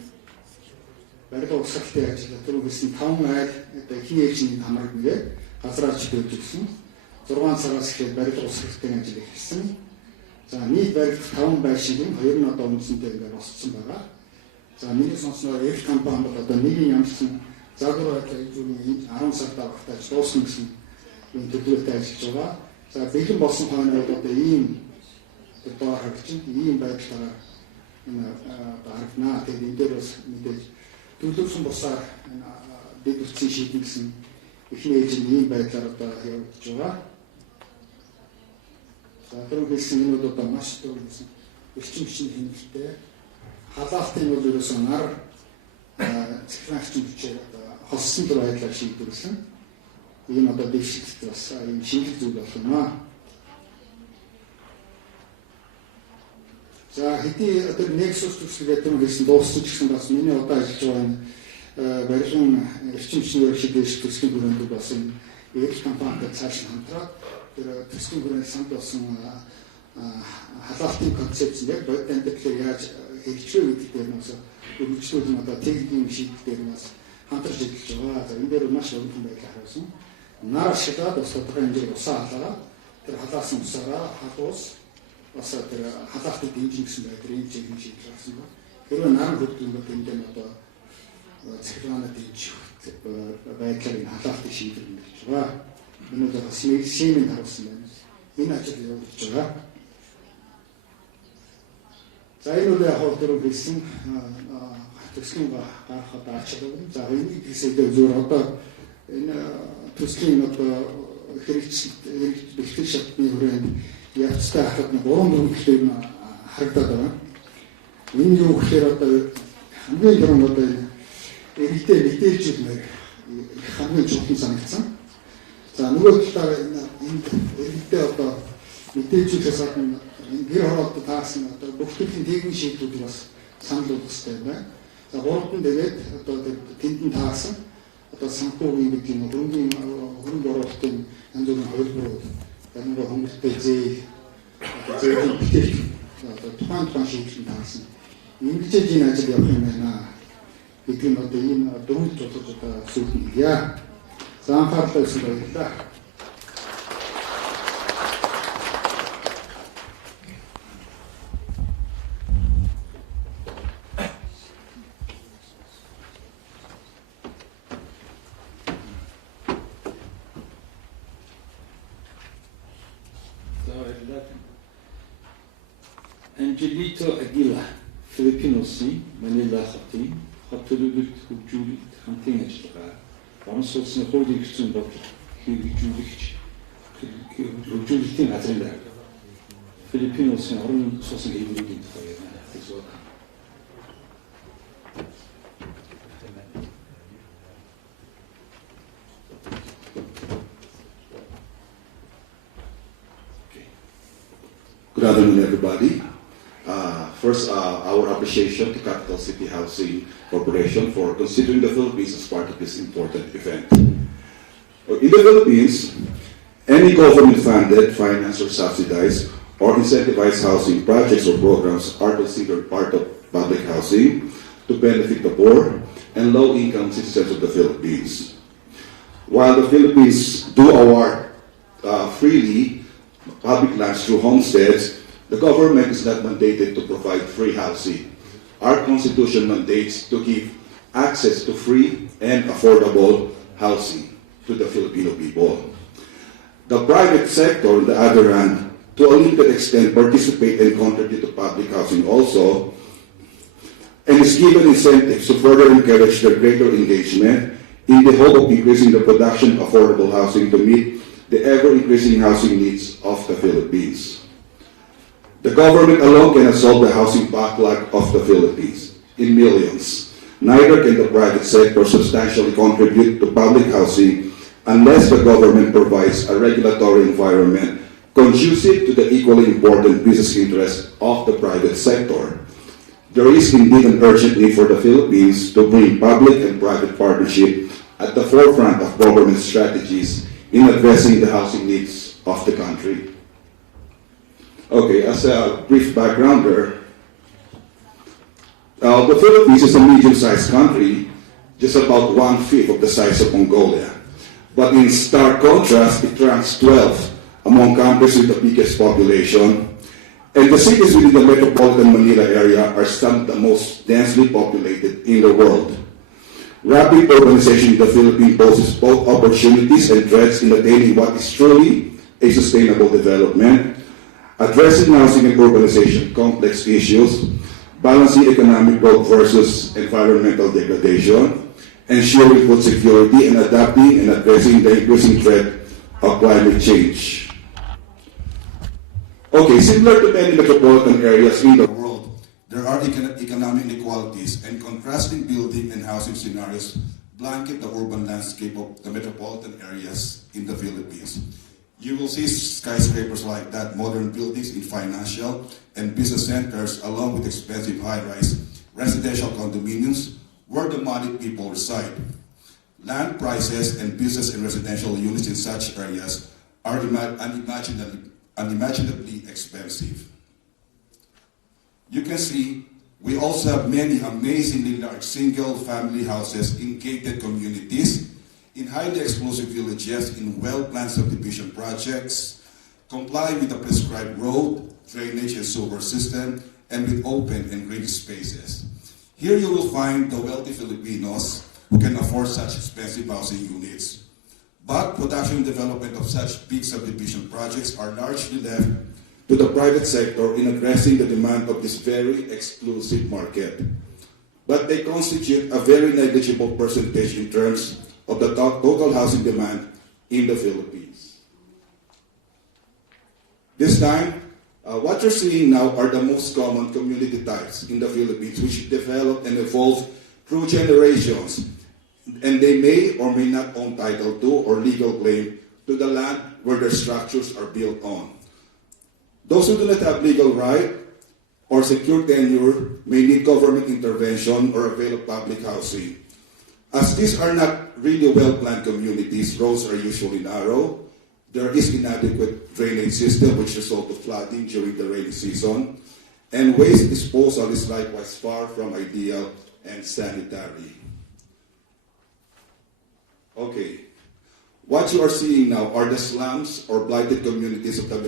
барилга угсралтын ажил түрүү хэлсэн 5 айл одоо ихний ээлжийн хамраг нэгээ газраач төлж өгсөн. 6 цагаас эхлээд барилга угсралтын ажил эхэлсэн. За нийт барилга 5 байшин, хоёр нь одоо үндсэндээ ингээд босцсон байгаа. За миний сонсноор эх компани бол одоо нэгэн ямарсан залгуур байдлаа энэ 10 сар дараахтай дуусна гэсэн энэ төлөвлөлтөд ажиллаж байгаа. За бэлэн болсон хойно бол одоо ийм одоо харагч ийм байдлаараа энэ харагнаа. Тэгээд энэ дээр бас мэдээж төлөвлөсөн бусаар дэд үтсийн шийдэн гэсэн эхний ээлжинд ийм байдлаар одоо явагдаж байгаа. За түрүү хэлсэн энэ бол одоо маш түрүү гэсэн эрчим хүчний хэмжээтэй халаалтын бол ерөөсөө нар цэцлэн эрчим хүчээр холсон төр байдлаар шийдвэрлсэн. Энэ одоо дэвшилт бас ийм шинжлэх зүйл болох юм аа. За хэдий одоо Nexus төсөлгээд түрүү хэлсэн дууссан ч гэсэн бас миний одоо ажиллаж байгаа энэ барилгын эрчим хүчний шийдвэрлэх төслийн хүрээнд бас энэ эрх компанитай цааш хамтраад тэр төслийн хүрээнд санд болсон халаалтын концепц яг бодит амьдралаар яаж хэрэгжих вэ гэдэг дээр бас өргөжлүүлэн одоо техникийн шийдэлээр бас хамтарч ажиллаж байгаа. За энэ дээр маш өргөн байдлаар харуулсан. Нар ашиглаад бас тодорхой хэмжээний усаа халаараа тэр халаасан усаараа халуус бас тэр халаалтыг дэмжин гэсэн байдлаар ийм чиглэлийн шийдэл гаргасан байна. Хэрвээ наран хөдөлгөөн энэ дээр одоо цэглэгаанаа дэмжих байдлаар энэ халаалтыг шийдвэрлэж байгаа. Энэ бол бас шиймэнд харуулсан байна. Энэ ажил явуулж байгаа. За энэ үл яг хөлтөрөөр хэлсэн төслийн гарахад ачаалал. За энийг хэлсэдээ зөвөр одоо энэ төслийн одоо хэрэгжих шатны хүрээнд явцтай хахад 3-4 гэхлээр харагдаад байна. Энэ юу гэхээр одоо хамгийн гол одоо эргэлдээ мэдээлжүүлмээр хамгийн чухал санагдсан. За нөгөө талаар энэ эргэлдээ одоо мэдээлжүүлэхээс гадна гэр хороолт таасан одоо бүх төрлийн техник шийдлүүд бас санал болгох хэрэгтэй байна. За гуравтан тэгээд одоо тэндэн таасан одоо санхүүгийн гэдэг нь хөрөнгө оруулалтын янз бүрийн хөлбөрүүд ялангуяа хөнгөлөлтөй зээлийн бүтээгт одоо тухайн шийдлэн таасан. Ингэж энэ ажил явах юм байна гэдэг нь одоо энэ дөрвөл тулж одоо сүүлд хийя. За анхаарлаа өгсөн баярлалаа. Angelito Aguila, Filipinosni, Manila Hati, Hatulubit Hujuli, Hunting Ashtra, Ramsos and Holding Soon Doctor, Julich, Julitin Atrenda, Filipinos and Horn Society for as well. Good afternoon, everybody. First, our appreciation to Capital City Housing Corporation for considering the Philippines as part of this important event. In the Philippines, any government-funded, financed, or subsidized, or incentivized housing projects or programs are considered part of public housing to benefit the poor and low-income citizens of the Philippines. While the Philippines do award freely public lands through homesteads, the government is not mandated to provide free housing. Our Constitution mandates to give access to free and affordable housing to the Filipino people. The private sector, on the other hand, to a limited extent participate and contribute to public housing also, and is given incentives to further encourage their greater engagement in the hope of increasing the production of affordable housing to meet the ever-increasing housing needs of the Philippines. The government alone cannot solve the housing backlog of the Philippines in millions. Neither can the private sector substantially contribute to public housing unless the government provides a regulatory environment conducive to the equally important business interests of the private sector. There is indeed an urgent need for the Philippines to bring public and private partnership at the forefront of government strategies in addressing the housing needs of the country. Okay, as a brief backgrounder, the Philippines is a medium-sized country, just about 1/5 of the size of Mongolia. But in stark contrast, it ranks 12th among countries with the biggest population, and the cities within the metropolitan Manila area are some of the most densely populated in the world. Rapid urbanization in the Philippines poses both opportunities and threats in attaining what is truly a sustainable development, addressing housing and urbanization complex issues, balancing economic growth versus environmental degradation, ensuring food security, and adapting and addressing the increasing threat of climate change. Okay, similar to many metropolitan areas in the world, there are economic inequalities, and contrasting building and housing scenarios blanket the urban landscape of the metropolitan areas in the Philippines. You will see skyscrapers like that, modern buildings in financial and business centers, along with expensive high-rise residential condominiums where the money people reside. Land prices and business and residential units in such areas are unimaginably expensive. You can see we also have many amazingly large single-family houses in gated communities, in highly exclusive villages, in well-planned subdivision projects, complying with the prescribed road, drainage, and sewer system, and with open and green spaces. Here you will find the wealthy Filipinos who can afford such expensive housing units. But production and development of such big subdivision projects are largely left to the private sector in addressing the demand of this very exclusive market. But they constitute a very negligible percentage in terms of the total housing demand in the Philippines. This time, what you're seeing now are the most common community types in the Philippines, which developed and evolved through generations, and they may or may not own title to or legal claim to the land where their structures are built on. Those who do not have legal right or secure tenure may need government intervention or avail of public housing. As these are not really well-planned communities, roads are usually narrow, there is inadequate drainage system which results of flooding during the rainy season, and waste disposal is likewise far from ideal and sanitary. Okay, what you are seeing now are the slums or blighted communities of the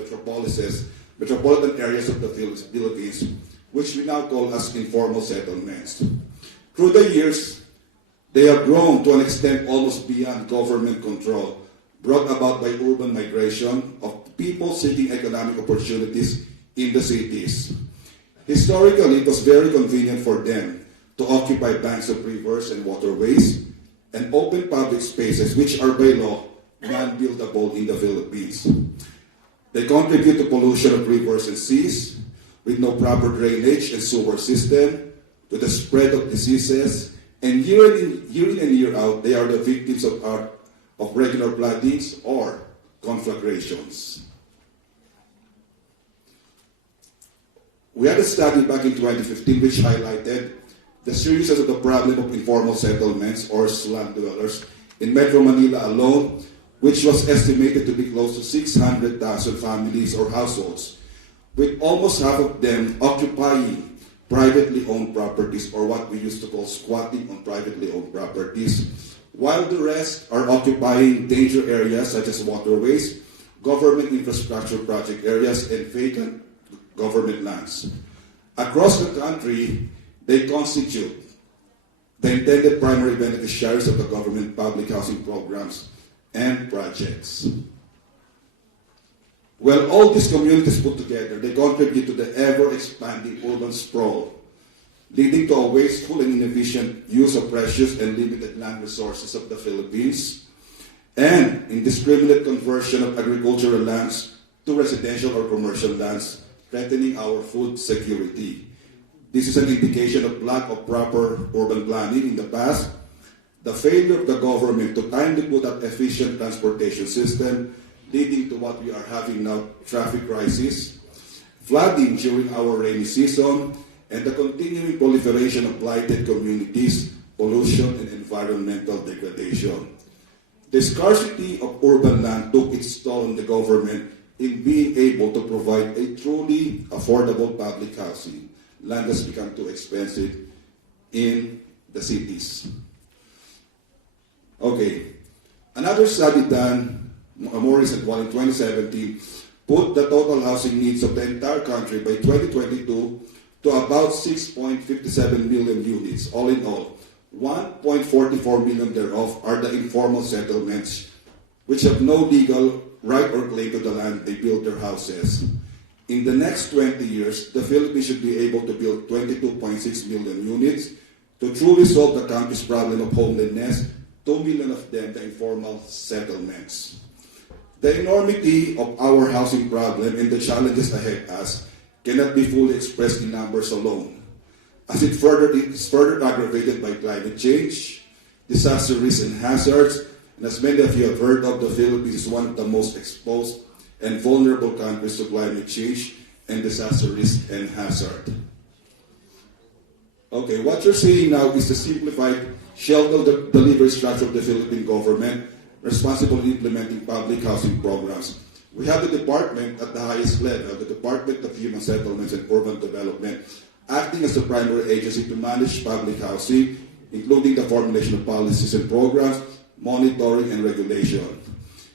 metropolitan areas of the Philippines, which we now call as informal settlements. Through the years, they have grown to an extent almost beyond government control, brought about by urban migration of people seeking economic opportunities in the cities. Historically, it was very convenient for them to occupy banks of rivers and waterways and open public spaces which are by law non-buildable in the Philippines. They contribute to pollution of rivers and seas with no proper drainage and sewer system, to the spread of diseases, and year in and year out, they are the victims of regular floodings or conflagrations. We had a study back in 2015 which highlighted the seriousness of the problem of informal settlements or slum dwellers in Metro Manila alone, which was estimated to be close to 600,000 families or households, with almost half of them occupying privately owned properties, or what we used to call squatting on privately owned properties, while the rest are occupying danger areas such as waterways, government infrastructure project areas, and vacant government lands. Across the country, they constitute the intended primary beneficiaries of the government public housing programs and projects. Well, all these communities put together, they contribute to the ever-expanding urban sprawl, leading to a wasteful and inefficient use of precious and limited land resources of the Philippines, and indiscriminate conversion of agricultural lands to residential or commercial lands, threatening our food security. This is an indication of lack of proper urban planning in the past, the failure of the government to timely put up efficient transportation system, leading to what we are having now, traffic crisis, flooding during our rainy season, and the continuing proliferation of blighted communities, pollution, and environmental degradation. The scarcity of urban land took its toll on the government in being able to provide a truly affordable public housing. Land has become too expensive in the cities. Okay, another study done, a more recent one in 2017, put the total housing needs of the entire country by 2022 to about 6.57 million units, all in all, 1.44 million thereof are the informal settlements which have no legal right or claim to the land they built their houses. In the next 20 years, the Philippines should be able to build 22.6 million units to truly solve the country's problem of homelessness, 2 million of them the informal settlements. The enormity of our housing problem and the challenges ahead us cannot be fully expressed in numbers alone, as it is further aggravated by climate change, disaster risks and hazards, and as many of you have heard of, the Philippines is one of the most exposed and vulnerable countries to climate change and disaster risk and hazard. Okay, what you're seeing now is the simplified shelter delivery structure of the Philippine government responsible in implementing public housing programs. We have the department at the highest level, the Department of Human Settlements and Urban Development, acting as the primary agency to manage public housing, including the formulation of policies and programs, monitoring and regulation.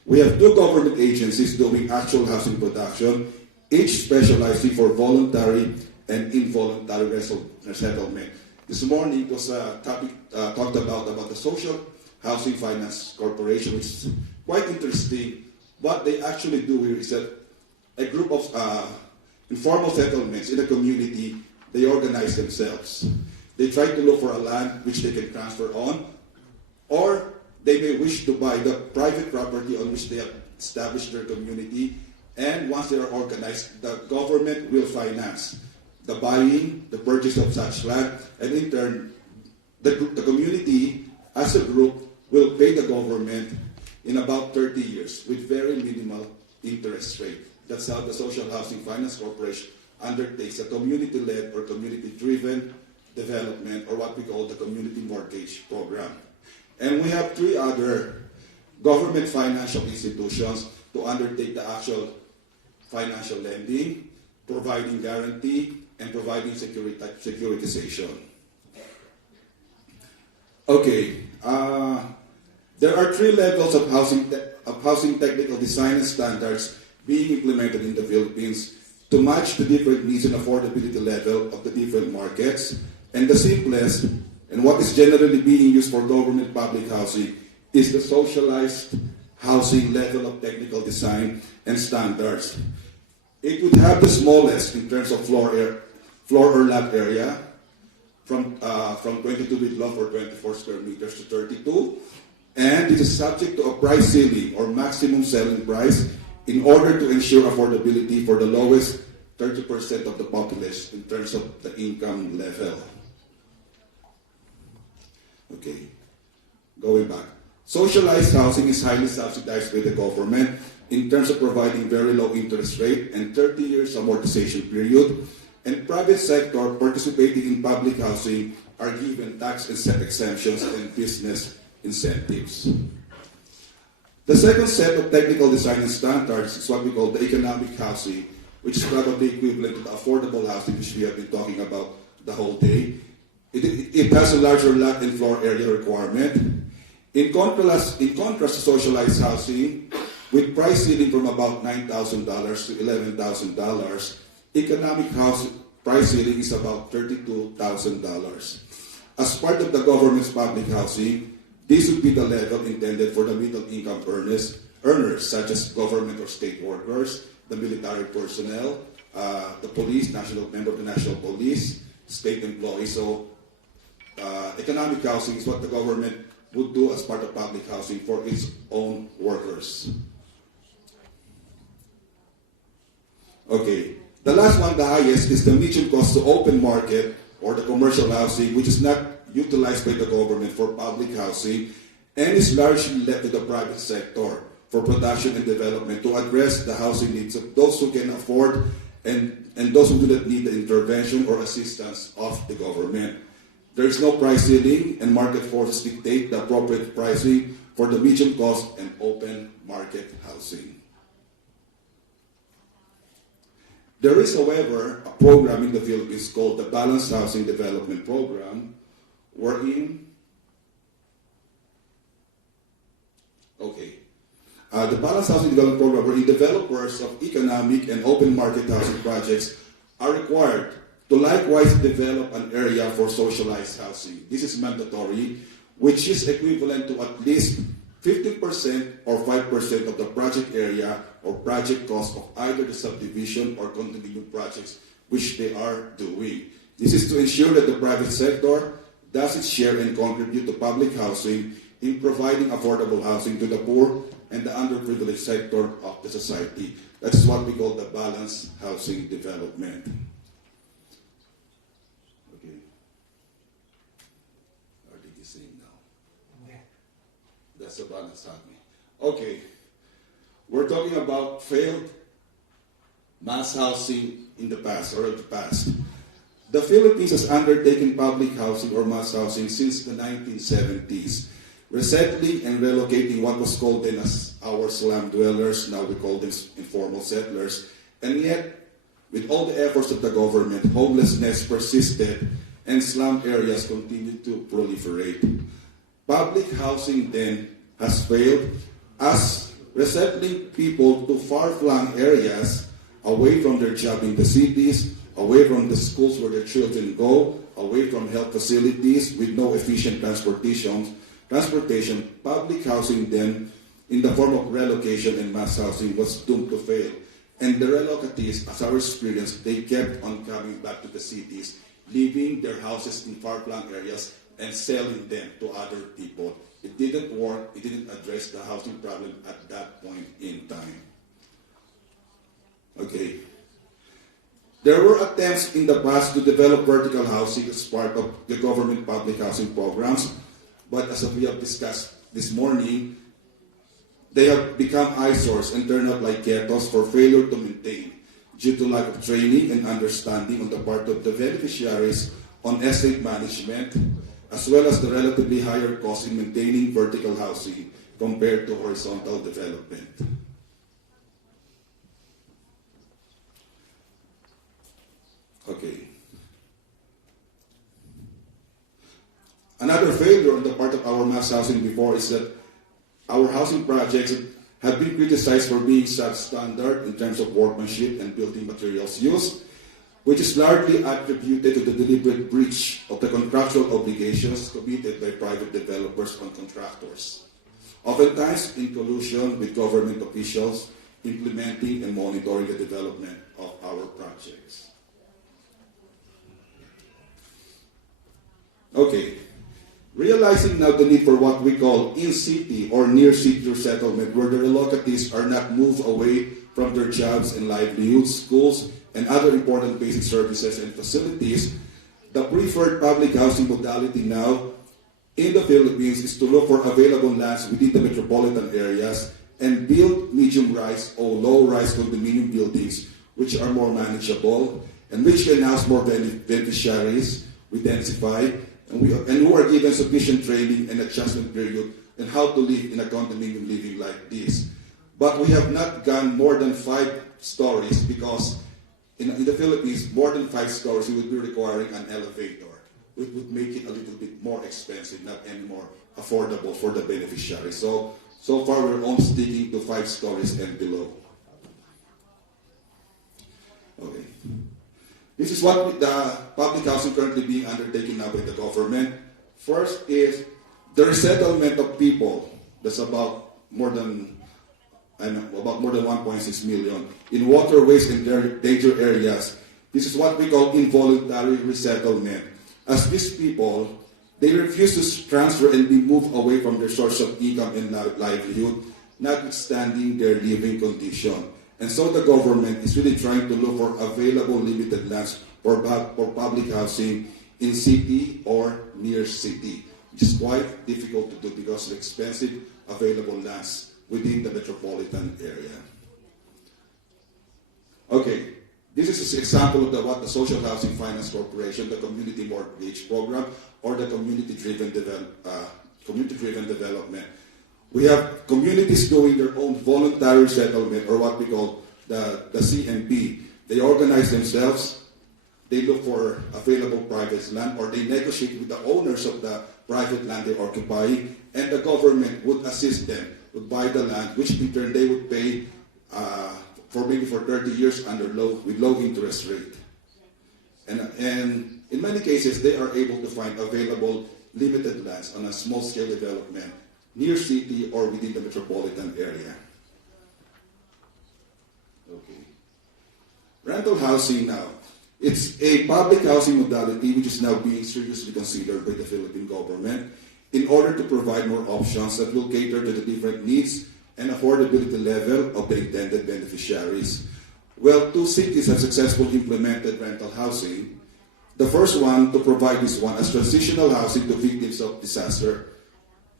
We have two government agencies doing actual housing production, each specializing for voluntary and involuntary resettlement. This morning was a topic talked about the Social Housing Finance Corporation, which is quite interesting. What they actually do here is that a group of informal settlements in a community, they organize themselves. They try to look for a land which they can transfer on, or they may wish to buy the private property on which they have established their community, and once they are organized, the government will finance the buying, the purchase of such land, and in turn, the community as a group will pay the government in about 30 years with very minimal interest rate. That's how the Social Housing Finance Corporation undertakes a community-led or community-driven development, or what we call the community mortgage program. And we have three other government financial institutions to undertake the actual financial lending, providing guarantee, and providing securitization. Okay, there are three levels of housing technical design and standards being implemented in the Philippines to match the different needs and affordability level of the different markets. And the simplest, and what is generally being used for government public housing, is the socialized housing level of technical design and standards. It would have the smallest in terms of floor or lap area, from 22 feet long or 24 square meters to 32, and it is subject to a price ceiling or maximum selling price in order to ensure affordability for the lowest 30% of the population in terms of the income level. Okay, going back. Socialized housing is highly subsidized by the government in terms of providing very low interest rate and 30 years amortization period, and private sector participating in public housing are given tax exemptions and business incentives. The second set of technical design and standards is what we call the economic housing, which is probably equivalent to the affordable housing which we have been talking about the whole day. It has a larger lot and floor area requirement. In contrast to socialized housing, with price ceiling from about $9,000 to $11,000, economic housing price ceiling is about $32,000. As part of the government's public housing, this would be the level intended for the middle income earners such as government or state workers, the military personnel, the police, member of the national police, state employees. So economic housing is what the government would do as part of public housing for its own workers. Okay, the last one, the highest, is the medium cost to open market or the commercial housing, which is not utilized by the government for public housing and is largely left to the private sector for production and development to address the housing needs of those who can afford and those who do not need the intervention or assistance of the government. There is no price ceiling, and market forces dictate the appropriate pricing for the medium cost and open market housing. There is, however, a program in the Philippines called the Balanced Housing Development Program, wherein the Balanced Housing Development Program, wherein developers of economic and open market housing projects are required to likewise develop an area for socialized housing. This is mandatory, which is equivalent to at least 50% or 5% of the project area or project cost of either the subdivision or condominium projects which they are doing. This is to ensure that the private sector does its share and contribute to public housing in providing affordable housing to the poor and the underprivileged sector of the society. That's what we call the balanced housing development. Okay. Are they the same now? Yeah. That's the balanced housing. Okay. We're talking about failed mass housing in the past or in the past. The Philippines has undertaken public housing or mass housing since the 1970s, resettling and relocating what was called then as our slum dwellers, now we call them informal settlers, and yet, with all the efforts of the government, homelessness persisted and slum areas continued to proliferate. Public housing then has failed as resettling people to far-flung areas away from their job in the cities, away from the schools where their children go, away from health facilities with no efficient transportation, public housing then, in the form of relocation and mass housing, was doomed to fail. And the relocatees, as our experience, they kept on coming back to the cities, leaving their houses in far-flung areas and selling them to other people. It didn't work, it didn't address the housing problem at that point in time. Okay. There were attempts in the past to develop vertical housing as part of the government public housing programs, but as we have discussed this morning, they have become eyesores and turned out like ghettos for failure to maintain due to lack of training and understanding on the part of the beneficiaries on estate management, as well as the relatively higher cost in maintaining vertical housing compared to horizontal development. Okay. Another failure on the part of our mass housing before is that our housing projects have been criticized for being substandard in terms of workmanship and building materials used, which is largely attributed to the deliberate breach of the contractual obligations committed by private developers on contractors, oftentimes in collusion with government officials implementing and monitoring the development of our projects. Okay. Realizing now the need for what we call in-city or near-city resettlement, where the relocatees are not moved away from their jobs and livelihoods, schools, and other important basic services and facilities, the preferred public housing modality now in the Philippines is to look for available lands within the metropolitan areas and build medium-rise or low-rise condominium buildings which are more manageable and which can house more beneficiaries, we densify, and who are given sufficient training and adjustment period on how to live in a condominium living like this. But we have not gone more than 5 stories because in the Philippines, more than 5 stories, we would be requiring an elevator, which would make it a little bit more expensive, not any more affordable for the beneficiary. So far we're only sticking to 5 stories and below. Okay. This is what the public housing currently being undertaken now by the government. First is the resettlement of people. That's about more than 1.6 million in waterways and danger areas. This is what we call involuntary resettlement. As these people, they refuse to transfer and be moved away from their source of income and livelihood, notwithstanding their living condition. And so the government is really trying to look for available limited lands for public housing in city or near city, which is quite difficult to do because of expensive available lands within the metropolitan area. Okay, this is an example of what the Social Housing Finance Corporation, the Community Mortgage Program, or the community-driven development. We have communities doing their own voluntary settlement, or what we call the CMP. They organize themselves, they look for available private land, or they negotiate with the owners of the private land they're occupying, and the government would assist them, would buy the land, which in turn they would pay for 30 years with low interest rate. And in many cases, they are able to find available limited lands on a small-scale development near city or within the metropolitan area. Okay. Rental housing now. It's a public housing modality which is now being seriously considered by the Philippine government in order to provide more options that will cater to the different needs and affordability level of the intended beneficiaries. Well, 2 cities have successfully implemented rental housing. The first one to provide this one as transitional housing to victims of disaster.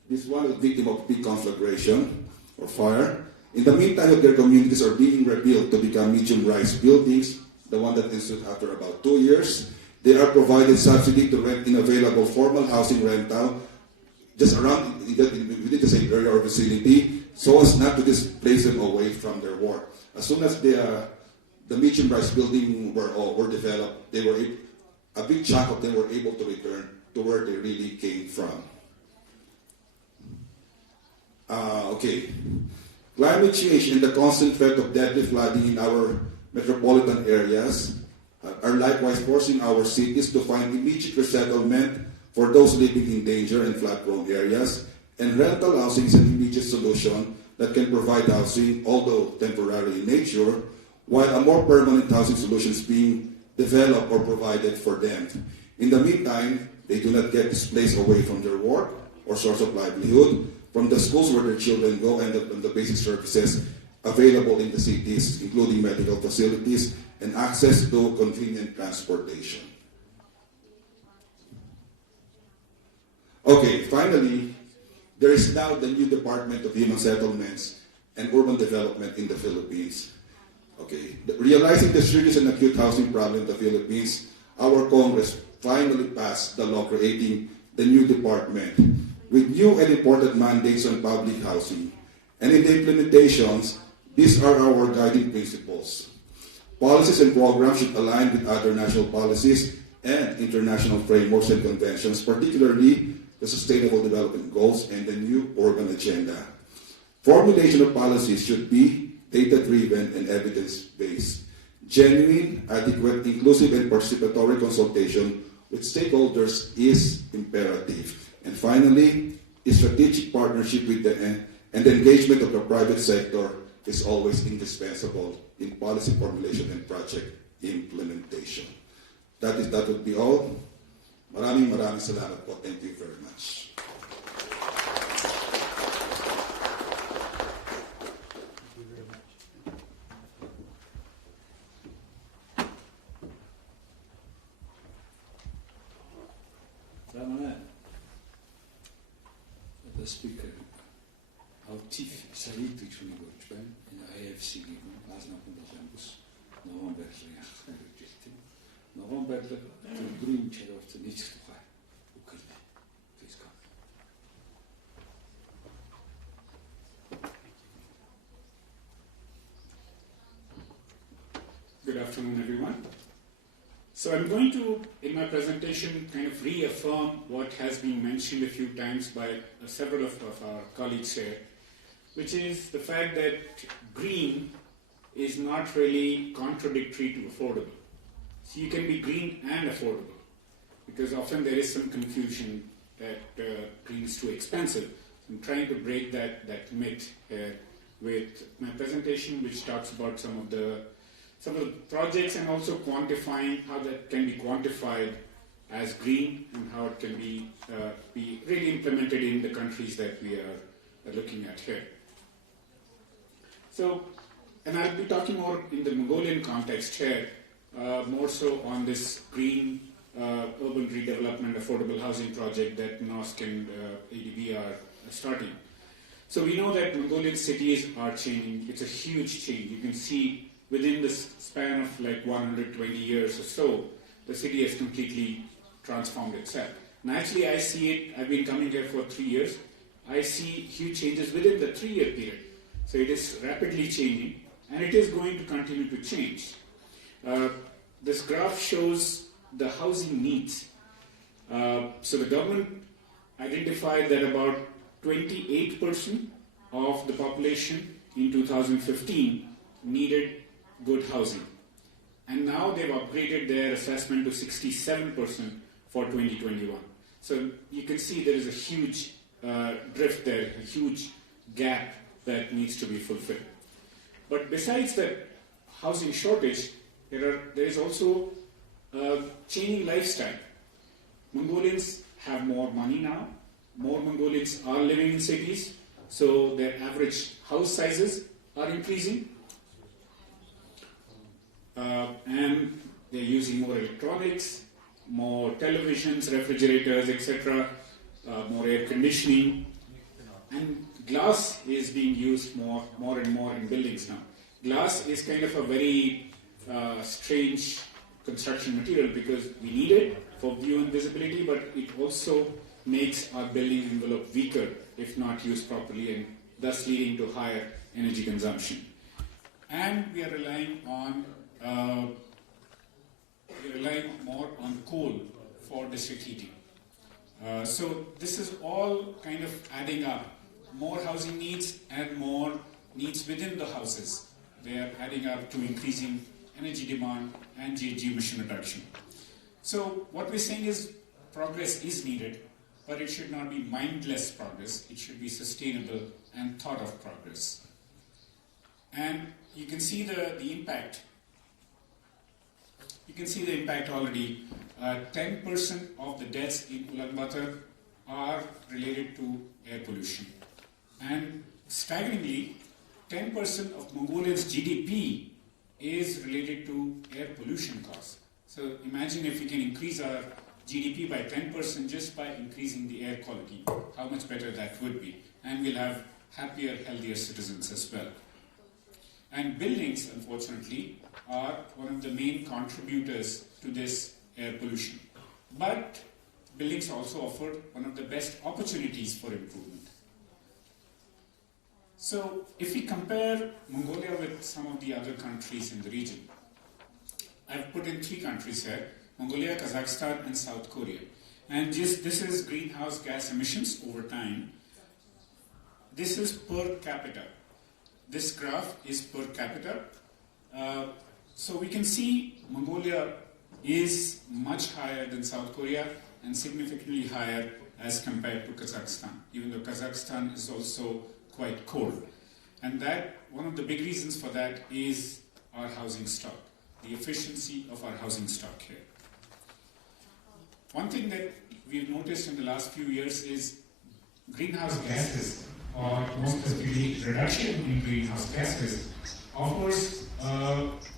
This one is victim of big conflagration or fire. In the meantime, their communities are being rebuilt to become medium-rise buildings, the one that ensued after about 2 years. They are provided subsidy to rent in available formal housing rental just around within the same area or vicinity, so as not to displace them away from their work. As soon as the medium-rise building were developed, they were a big chunk of them were able to return to where they really came from. Okay. Climate change and the constant threat of deadly flooding in our metropolitan areas are likewise forcing our cities to find immediate resettlement for those living in danger and flood-prone areas, and rental housing is an immediate solution that can provide housing, although temporary in nature, while a more permanent housing solution is being developed or provided for them. In the meantime, they do not get displaced away from their work or source of livelihood, from the schools where their children go, and the basic services available in the cities, including medical facilities and access to convenient transportation. Okay, finally, there is now the new Department of Human Settlements and Urban Development in the Philippines. Okay, realizing the serious and acute housing problem in the Philippines, our Congress finally passed the law creating the new department with new and important mandates on public housing. And in the implementations, these are our guiding principles. Policies and programs should align with other national policies and international frameworks and conventions, particularly the Sustainable Development Goals and the new urban agenda. Formulation of policies should be data-driven and evidence-based. Genuine, adequate, inclusive, and participatory consultation with stakeholders is imperative. And finally, a strategic partnership with and the engagement of the private sector is always indispensable in policy formulation and project implementation. That would be all. Maraming salamat po. Thank you very much. The speaker, Altif Said Tüksünü IFC-ийн наасны хамбус ногоон байрлалын ахлах хэрэгжилтэй. Ногоон байрлал төрийн чиглэлд нийцэх тухай үгтэй. Please go. Good afternoon, everyone. So I'm going to, in my presentation, kind of reaffirm what has been mentioned a few times by several of our colleagues here, which is the fact that green is not really contradictory to affordable. So you can be green and affordable, because often there is some confusion that green is too expensive. So I'm trying to break that myth here with my presentation, which talks about some of the projects and also quantifying how that can be quantified as green and how it can be really implemented in the countries that we are looking at here. So, and I'll be talking more in the Mongolian context here, more so on this green urban redevelopment affordable housing project that NOSC and ADB are starting. So we know that Mongolian cities are changing. It's a huge change. You can see within the span of like 120 years or so, the city has completely transformed itself. And actually I see it, I've been coming here for 3 years, I see huge changes within the 3-year period. So it is rapidly changing, and it is going to continue to change. This graph shows the housing needs. So the government identified that about 28% of the population in 2015 needed good housing. and now they've upgraded their assessment to 67% for 2021. So you can see there is a huge drift there, a huge gap that needs to be fulfilled. But besides the housing shortage, there is also a changing lifestyle. Mongolians have more money now. More Mongolians are living in cities, so their average house sizes are increasing. And they're using more electronics, more televisions, refrigerators, etc., more air conditioning. And glass is being used more and more in buildings now. Glass is kind of a very strange construction material because we need it for view and visibility, but it also makes our building envelope weaker if not used properly, and thus leading to higher energy consumption. And we are relying more on coal for district heating. So this is all kind of adding up. More housing needs and more needs within the houses. They are adding up to increasing energy demand and GHG emission reduction. So what we're saying is progress is needed, but it should not be mindless progress. It should be sustainable and thought of progress. And you can see the impact. You can see the impact already. 10% of the deaths in Ulaanbaatar are related to air pollution. And staggeringly, 10% of Mongolia's GDP is related to air pollution costs. So imagine if we can increase our GDP by 10% just by increasing the air quality, how much better that would be. And we'll have happier, healthier citizens as well. And buildings, unfortunately, are one of the main contributors to this air pollution. But buildings also offer one of the best opportunities for improvement. So if we compare Mongolia with some of the other countries in the region, I've put in 3 countries here: Mongolia, Kazakhstan, and South Korea. And this is greenhouse gas emissions over time. This is per capita. This graph is per capita. So we can see Mongolia is much higher than South Korea and significantly higher as compared to Kazakhstan, even though Kazakhstan is also quite cold. And that, one of the big reasons for that is our housing stock, the efficiency of our housing stock here. One thing that we've noticed in the last few years is greenhouse gases, or most specifically reduction in greenhouse gases, offers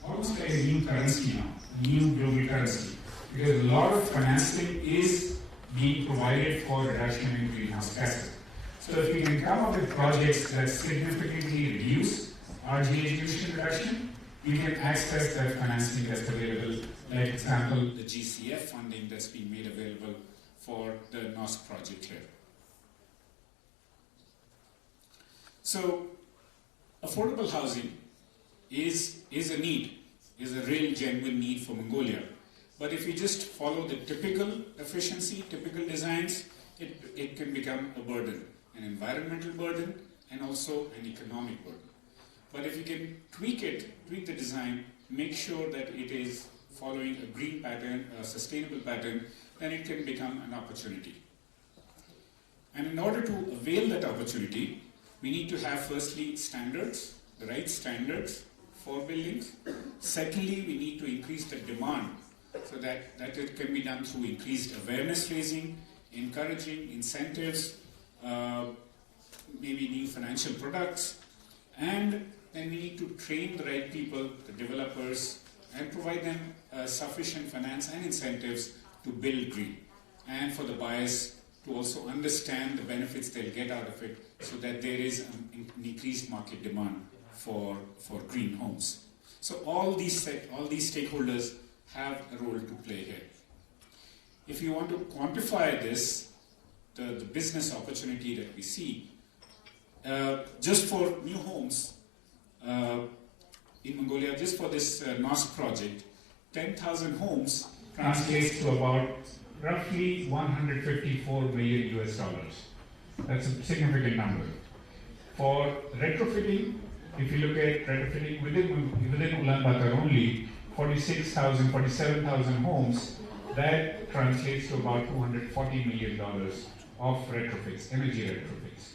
almost like a new currency now, new global currency, because a lot of financing is being provided for reduction in greenhouse gases. So if we can come up with projects that significantly reduce our GHG emission reduction, we can access that financing that's available. Like example, the GCF funding that's being made available for the NOSC project here. So affordable housing is a need, is a real genuine need for Mongolia. But if we just follow the typical efficiency, typical designs, it can become a burden, an environmental burden and also an economic burden. But if you can tweak the design, make sure that it is following a green pattern, a sustainable pattern, then it can become an opportunity. And in order to avail that opportunity, we need to have firstly standards, the right standards for buildings. Secondly, we need to increase the demand so that it can be done through increased awareness raising, encouraging incentives, maybe new financial products, and then we need to train the right people, the developers, and provide them sufficient finance and incentives to build green, and for the buyers to also understand the benefits they'll get out of it, so that there is an increased market demand for green homes. So all these stakeholders have a role to play here. If you want to quantify this, the business opportunity that we see, just for new homes in Mongolia, just for this NOSC project, 10,000 homes translates to about roughly $154 million US. That's a significant number. For retrofitting, if you look at retrofitting within Ulaanbaatar only, 46,000, 47,000 homes, that translates to about $240 million of retrofits, energy retrofits.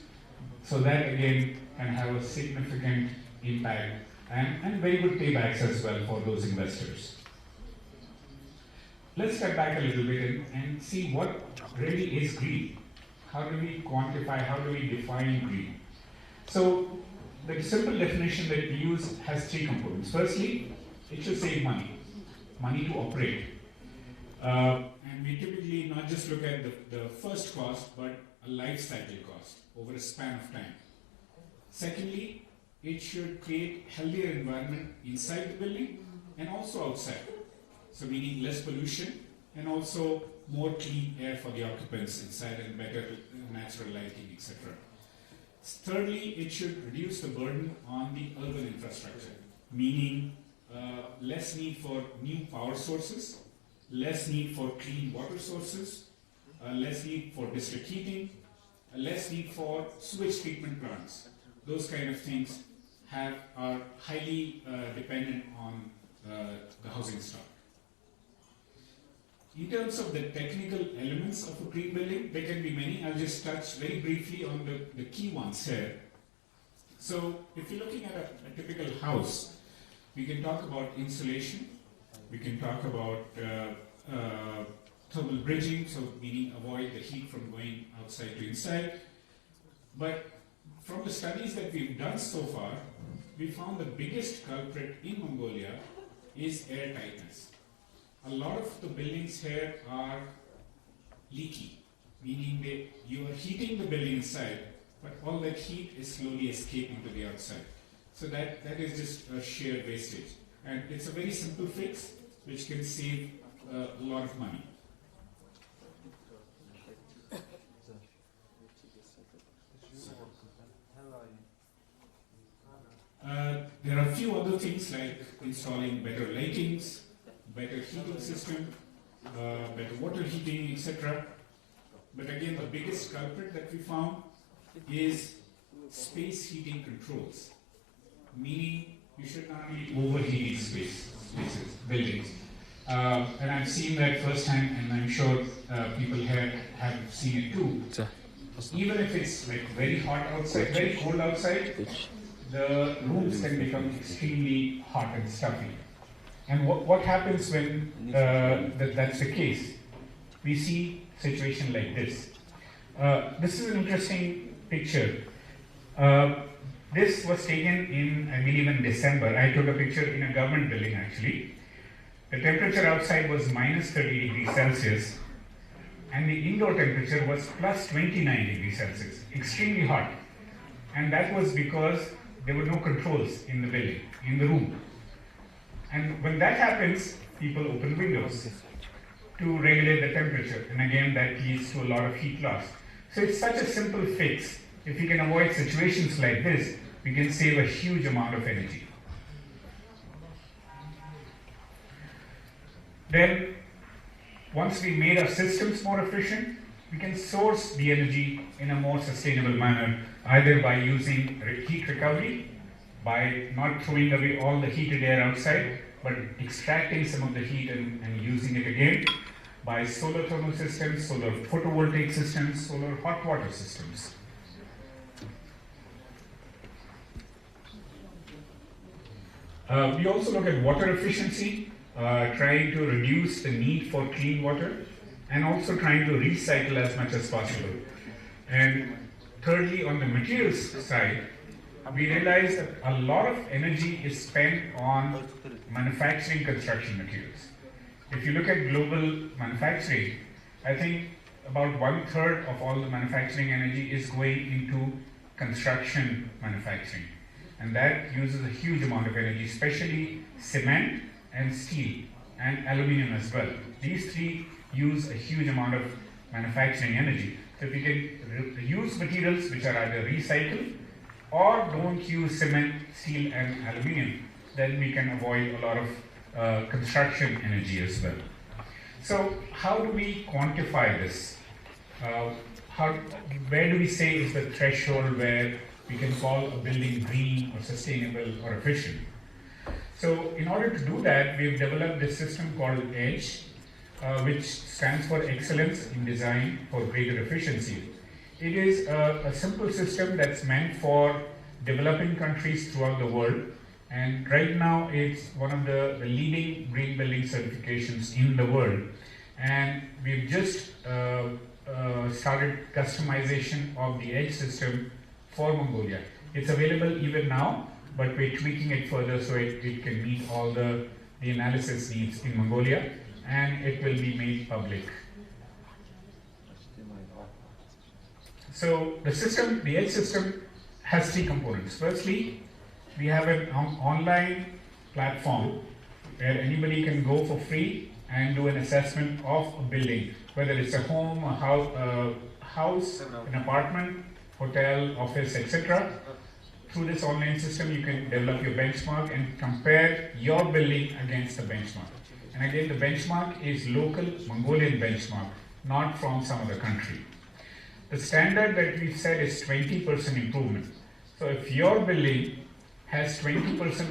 So that again can have a significant impact and very good paybacks as well for those investors. Let's step back a little bit and see what really is green. How do we quantify, how do we define green? So the simple definition that we use has three components. Firstly, it should save money to operate. And we typically not just look at the first cost, but a life cycle cost over a span of time. Secondly, it should create healthier environment inside the building and also outside. So meaning less pollution and also more clean air for the occupants inside and better natural lighting, etc. Thirdly, it should reduce the burden on the urban infrastructure, meaning less need for new power sources, less need for clean water sources, less need for district heating, less need for sewage treatment plants. Those kind of things are highly dependent on the housing stock. In terms of the technical elements of a green building, there can be many. I'll just touch very briefly on the key ones here. So if you're looking at a typical house, we can talk about insulation, we can talk about thermal bridging, so meaning avoid the heat from going outside to inside. But from the studies that we've done so far, we found the biggest culprit in Mongolia is air tightness. A lot of the buildings here are leaky, meaning you are heating the building inside, but all that heat is slowly escaping to the outside. So that is just a sheer wastage. And it's a very simple fix which can save a lot of money. There are a few other things like installing better lightings, better heating system, better water heating, etc. But again, the biggest culprit that we found is space heating controls, meaning you should not be overheating spaces, buildings. And I've seen that firsthand, and I'm sure people here have seen it too. Even if it's like very hot outside, very cold outside, the rooms can become extremely hot and stuffy. And what happens when that's the case? We see a situation like this. This is an interesting picture. This was taken in, I believe, in December. I took a picture in a government building actually. The temperature outside was minus 30 degrees Celsius, and the indoor temperature was plus 29 degrees Celsius, extremely hot. And that was because there were no controls in the building, in the room. And when that happens, people open windows to regulate the temperature. And again, that leads to a lot of heat loss. So it's such a simple fix. If we can avoid situations like this, we can save a huge amount of energy. Then, once we made our systems more efficient, we can source the energy in a more sustainable manner, either by using heat recovery, by not throwing away all the heated air outside, but extracting some of the heat and using it again, by solar thermal systems, solar photovoltaic systems, solar hot water systems. We also look at water efficiency, trying to reduce the need for clean water, and also trying to recycle as much as possible. And thirdly, on the materials side, we realize that a lot of energy is spent on manufacturing construction materials. If you look at global manufacturing, I think about 1/3 of all the manufacturing energy is going into construction manufacturing. And that uses a huge amount of energy, especially cement and steel and aluminium as well. These three use a huge amount of manufacturing energy. So if you can use materials which are either recycled or don't use cement, steel and aluminium, then we can avoid a lot of construction energy as well. So how do we quantify this? Where do we say is the threshold where we can call a building green or sustainable or efficient? So in order to do that, we've developed this system called EDGE, which stands for Excellence in Design for Greater Efficiency. It is a simple system that's meant for developing countries throughout the world, and right now it's one of the leading green building certifications in the world. And we've just started customization of the EDGE system for Mongolia. It's available even now, but we're tweaking it further so it can meet all the analysis needs in Mongolia, and it will be made public. So the system, the EDGE system, has three components. Firstly, we have an online platform where anybody can go for free and do an assessment of a building, whether it's a home, a house, an apartment, hotel, office, etc. Through this online system, you can develop your benchmark and compare your building against the benchmark. And again, the benchmark is local Mongolian benchmark, not from some other country. The standard that we've set is 20% improvement. So if your building has 20%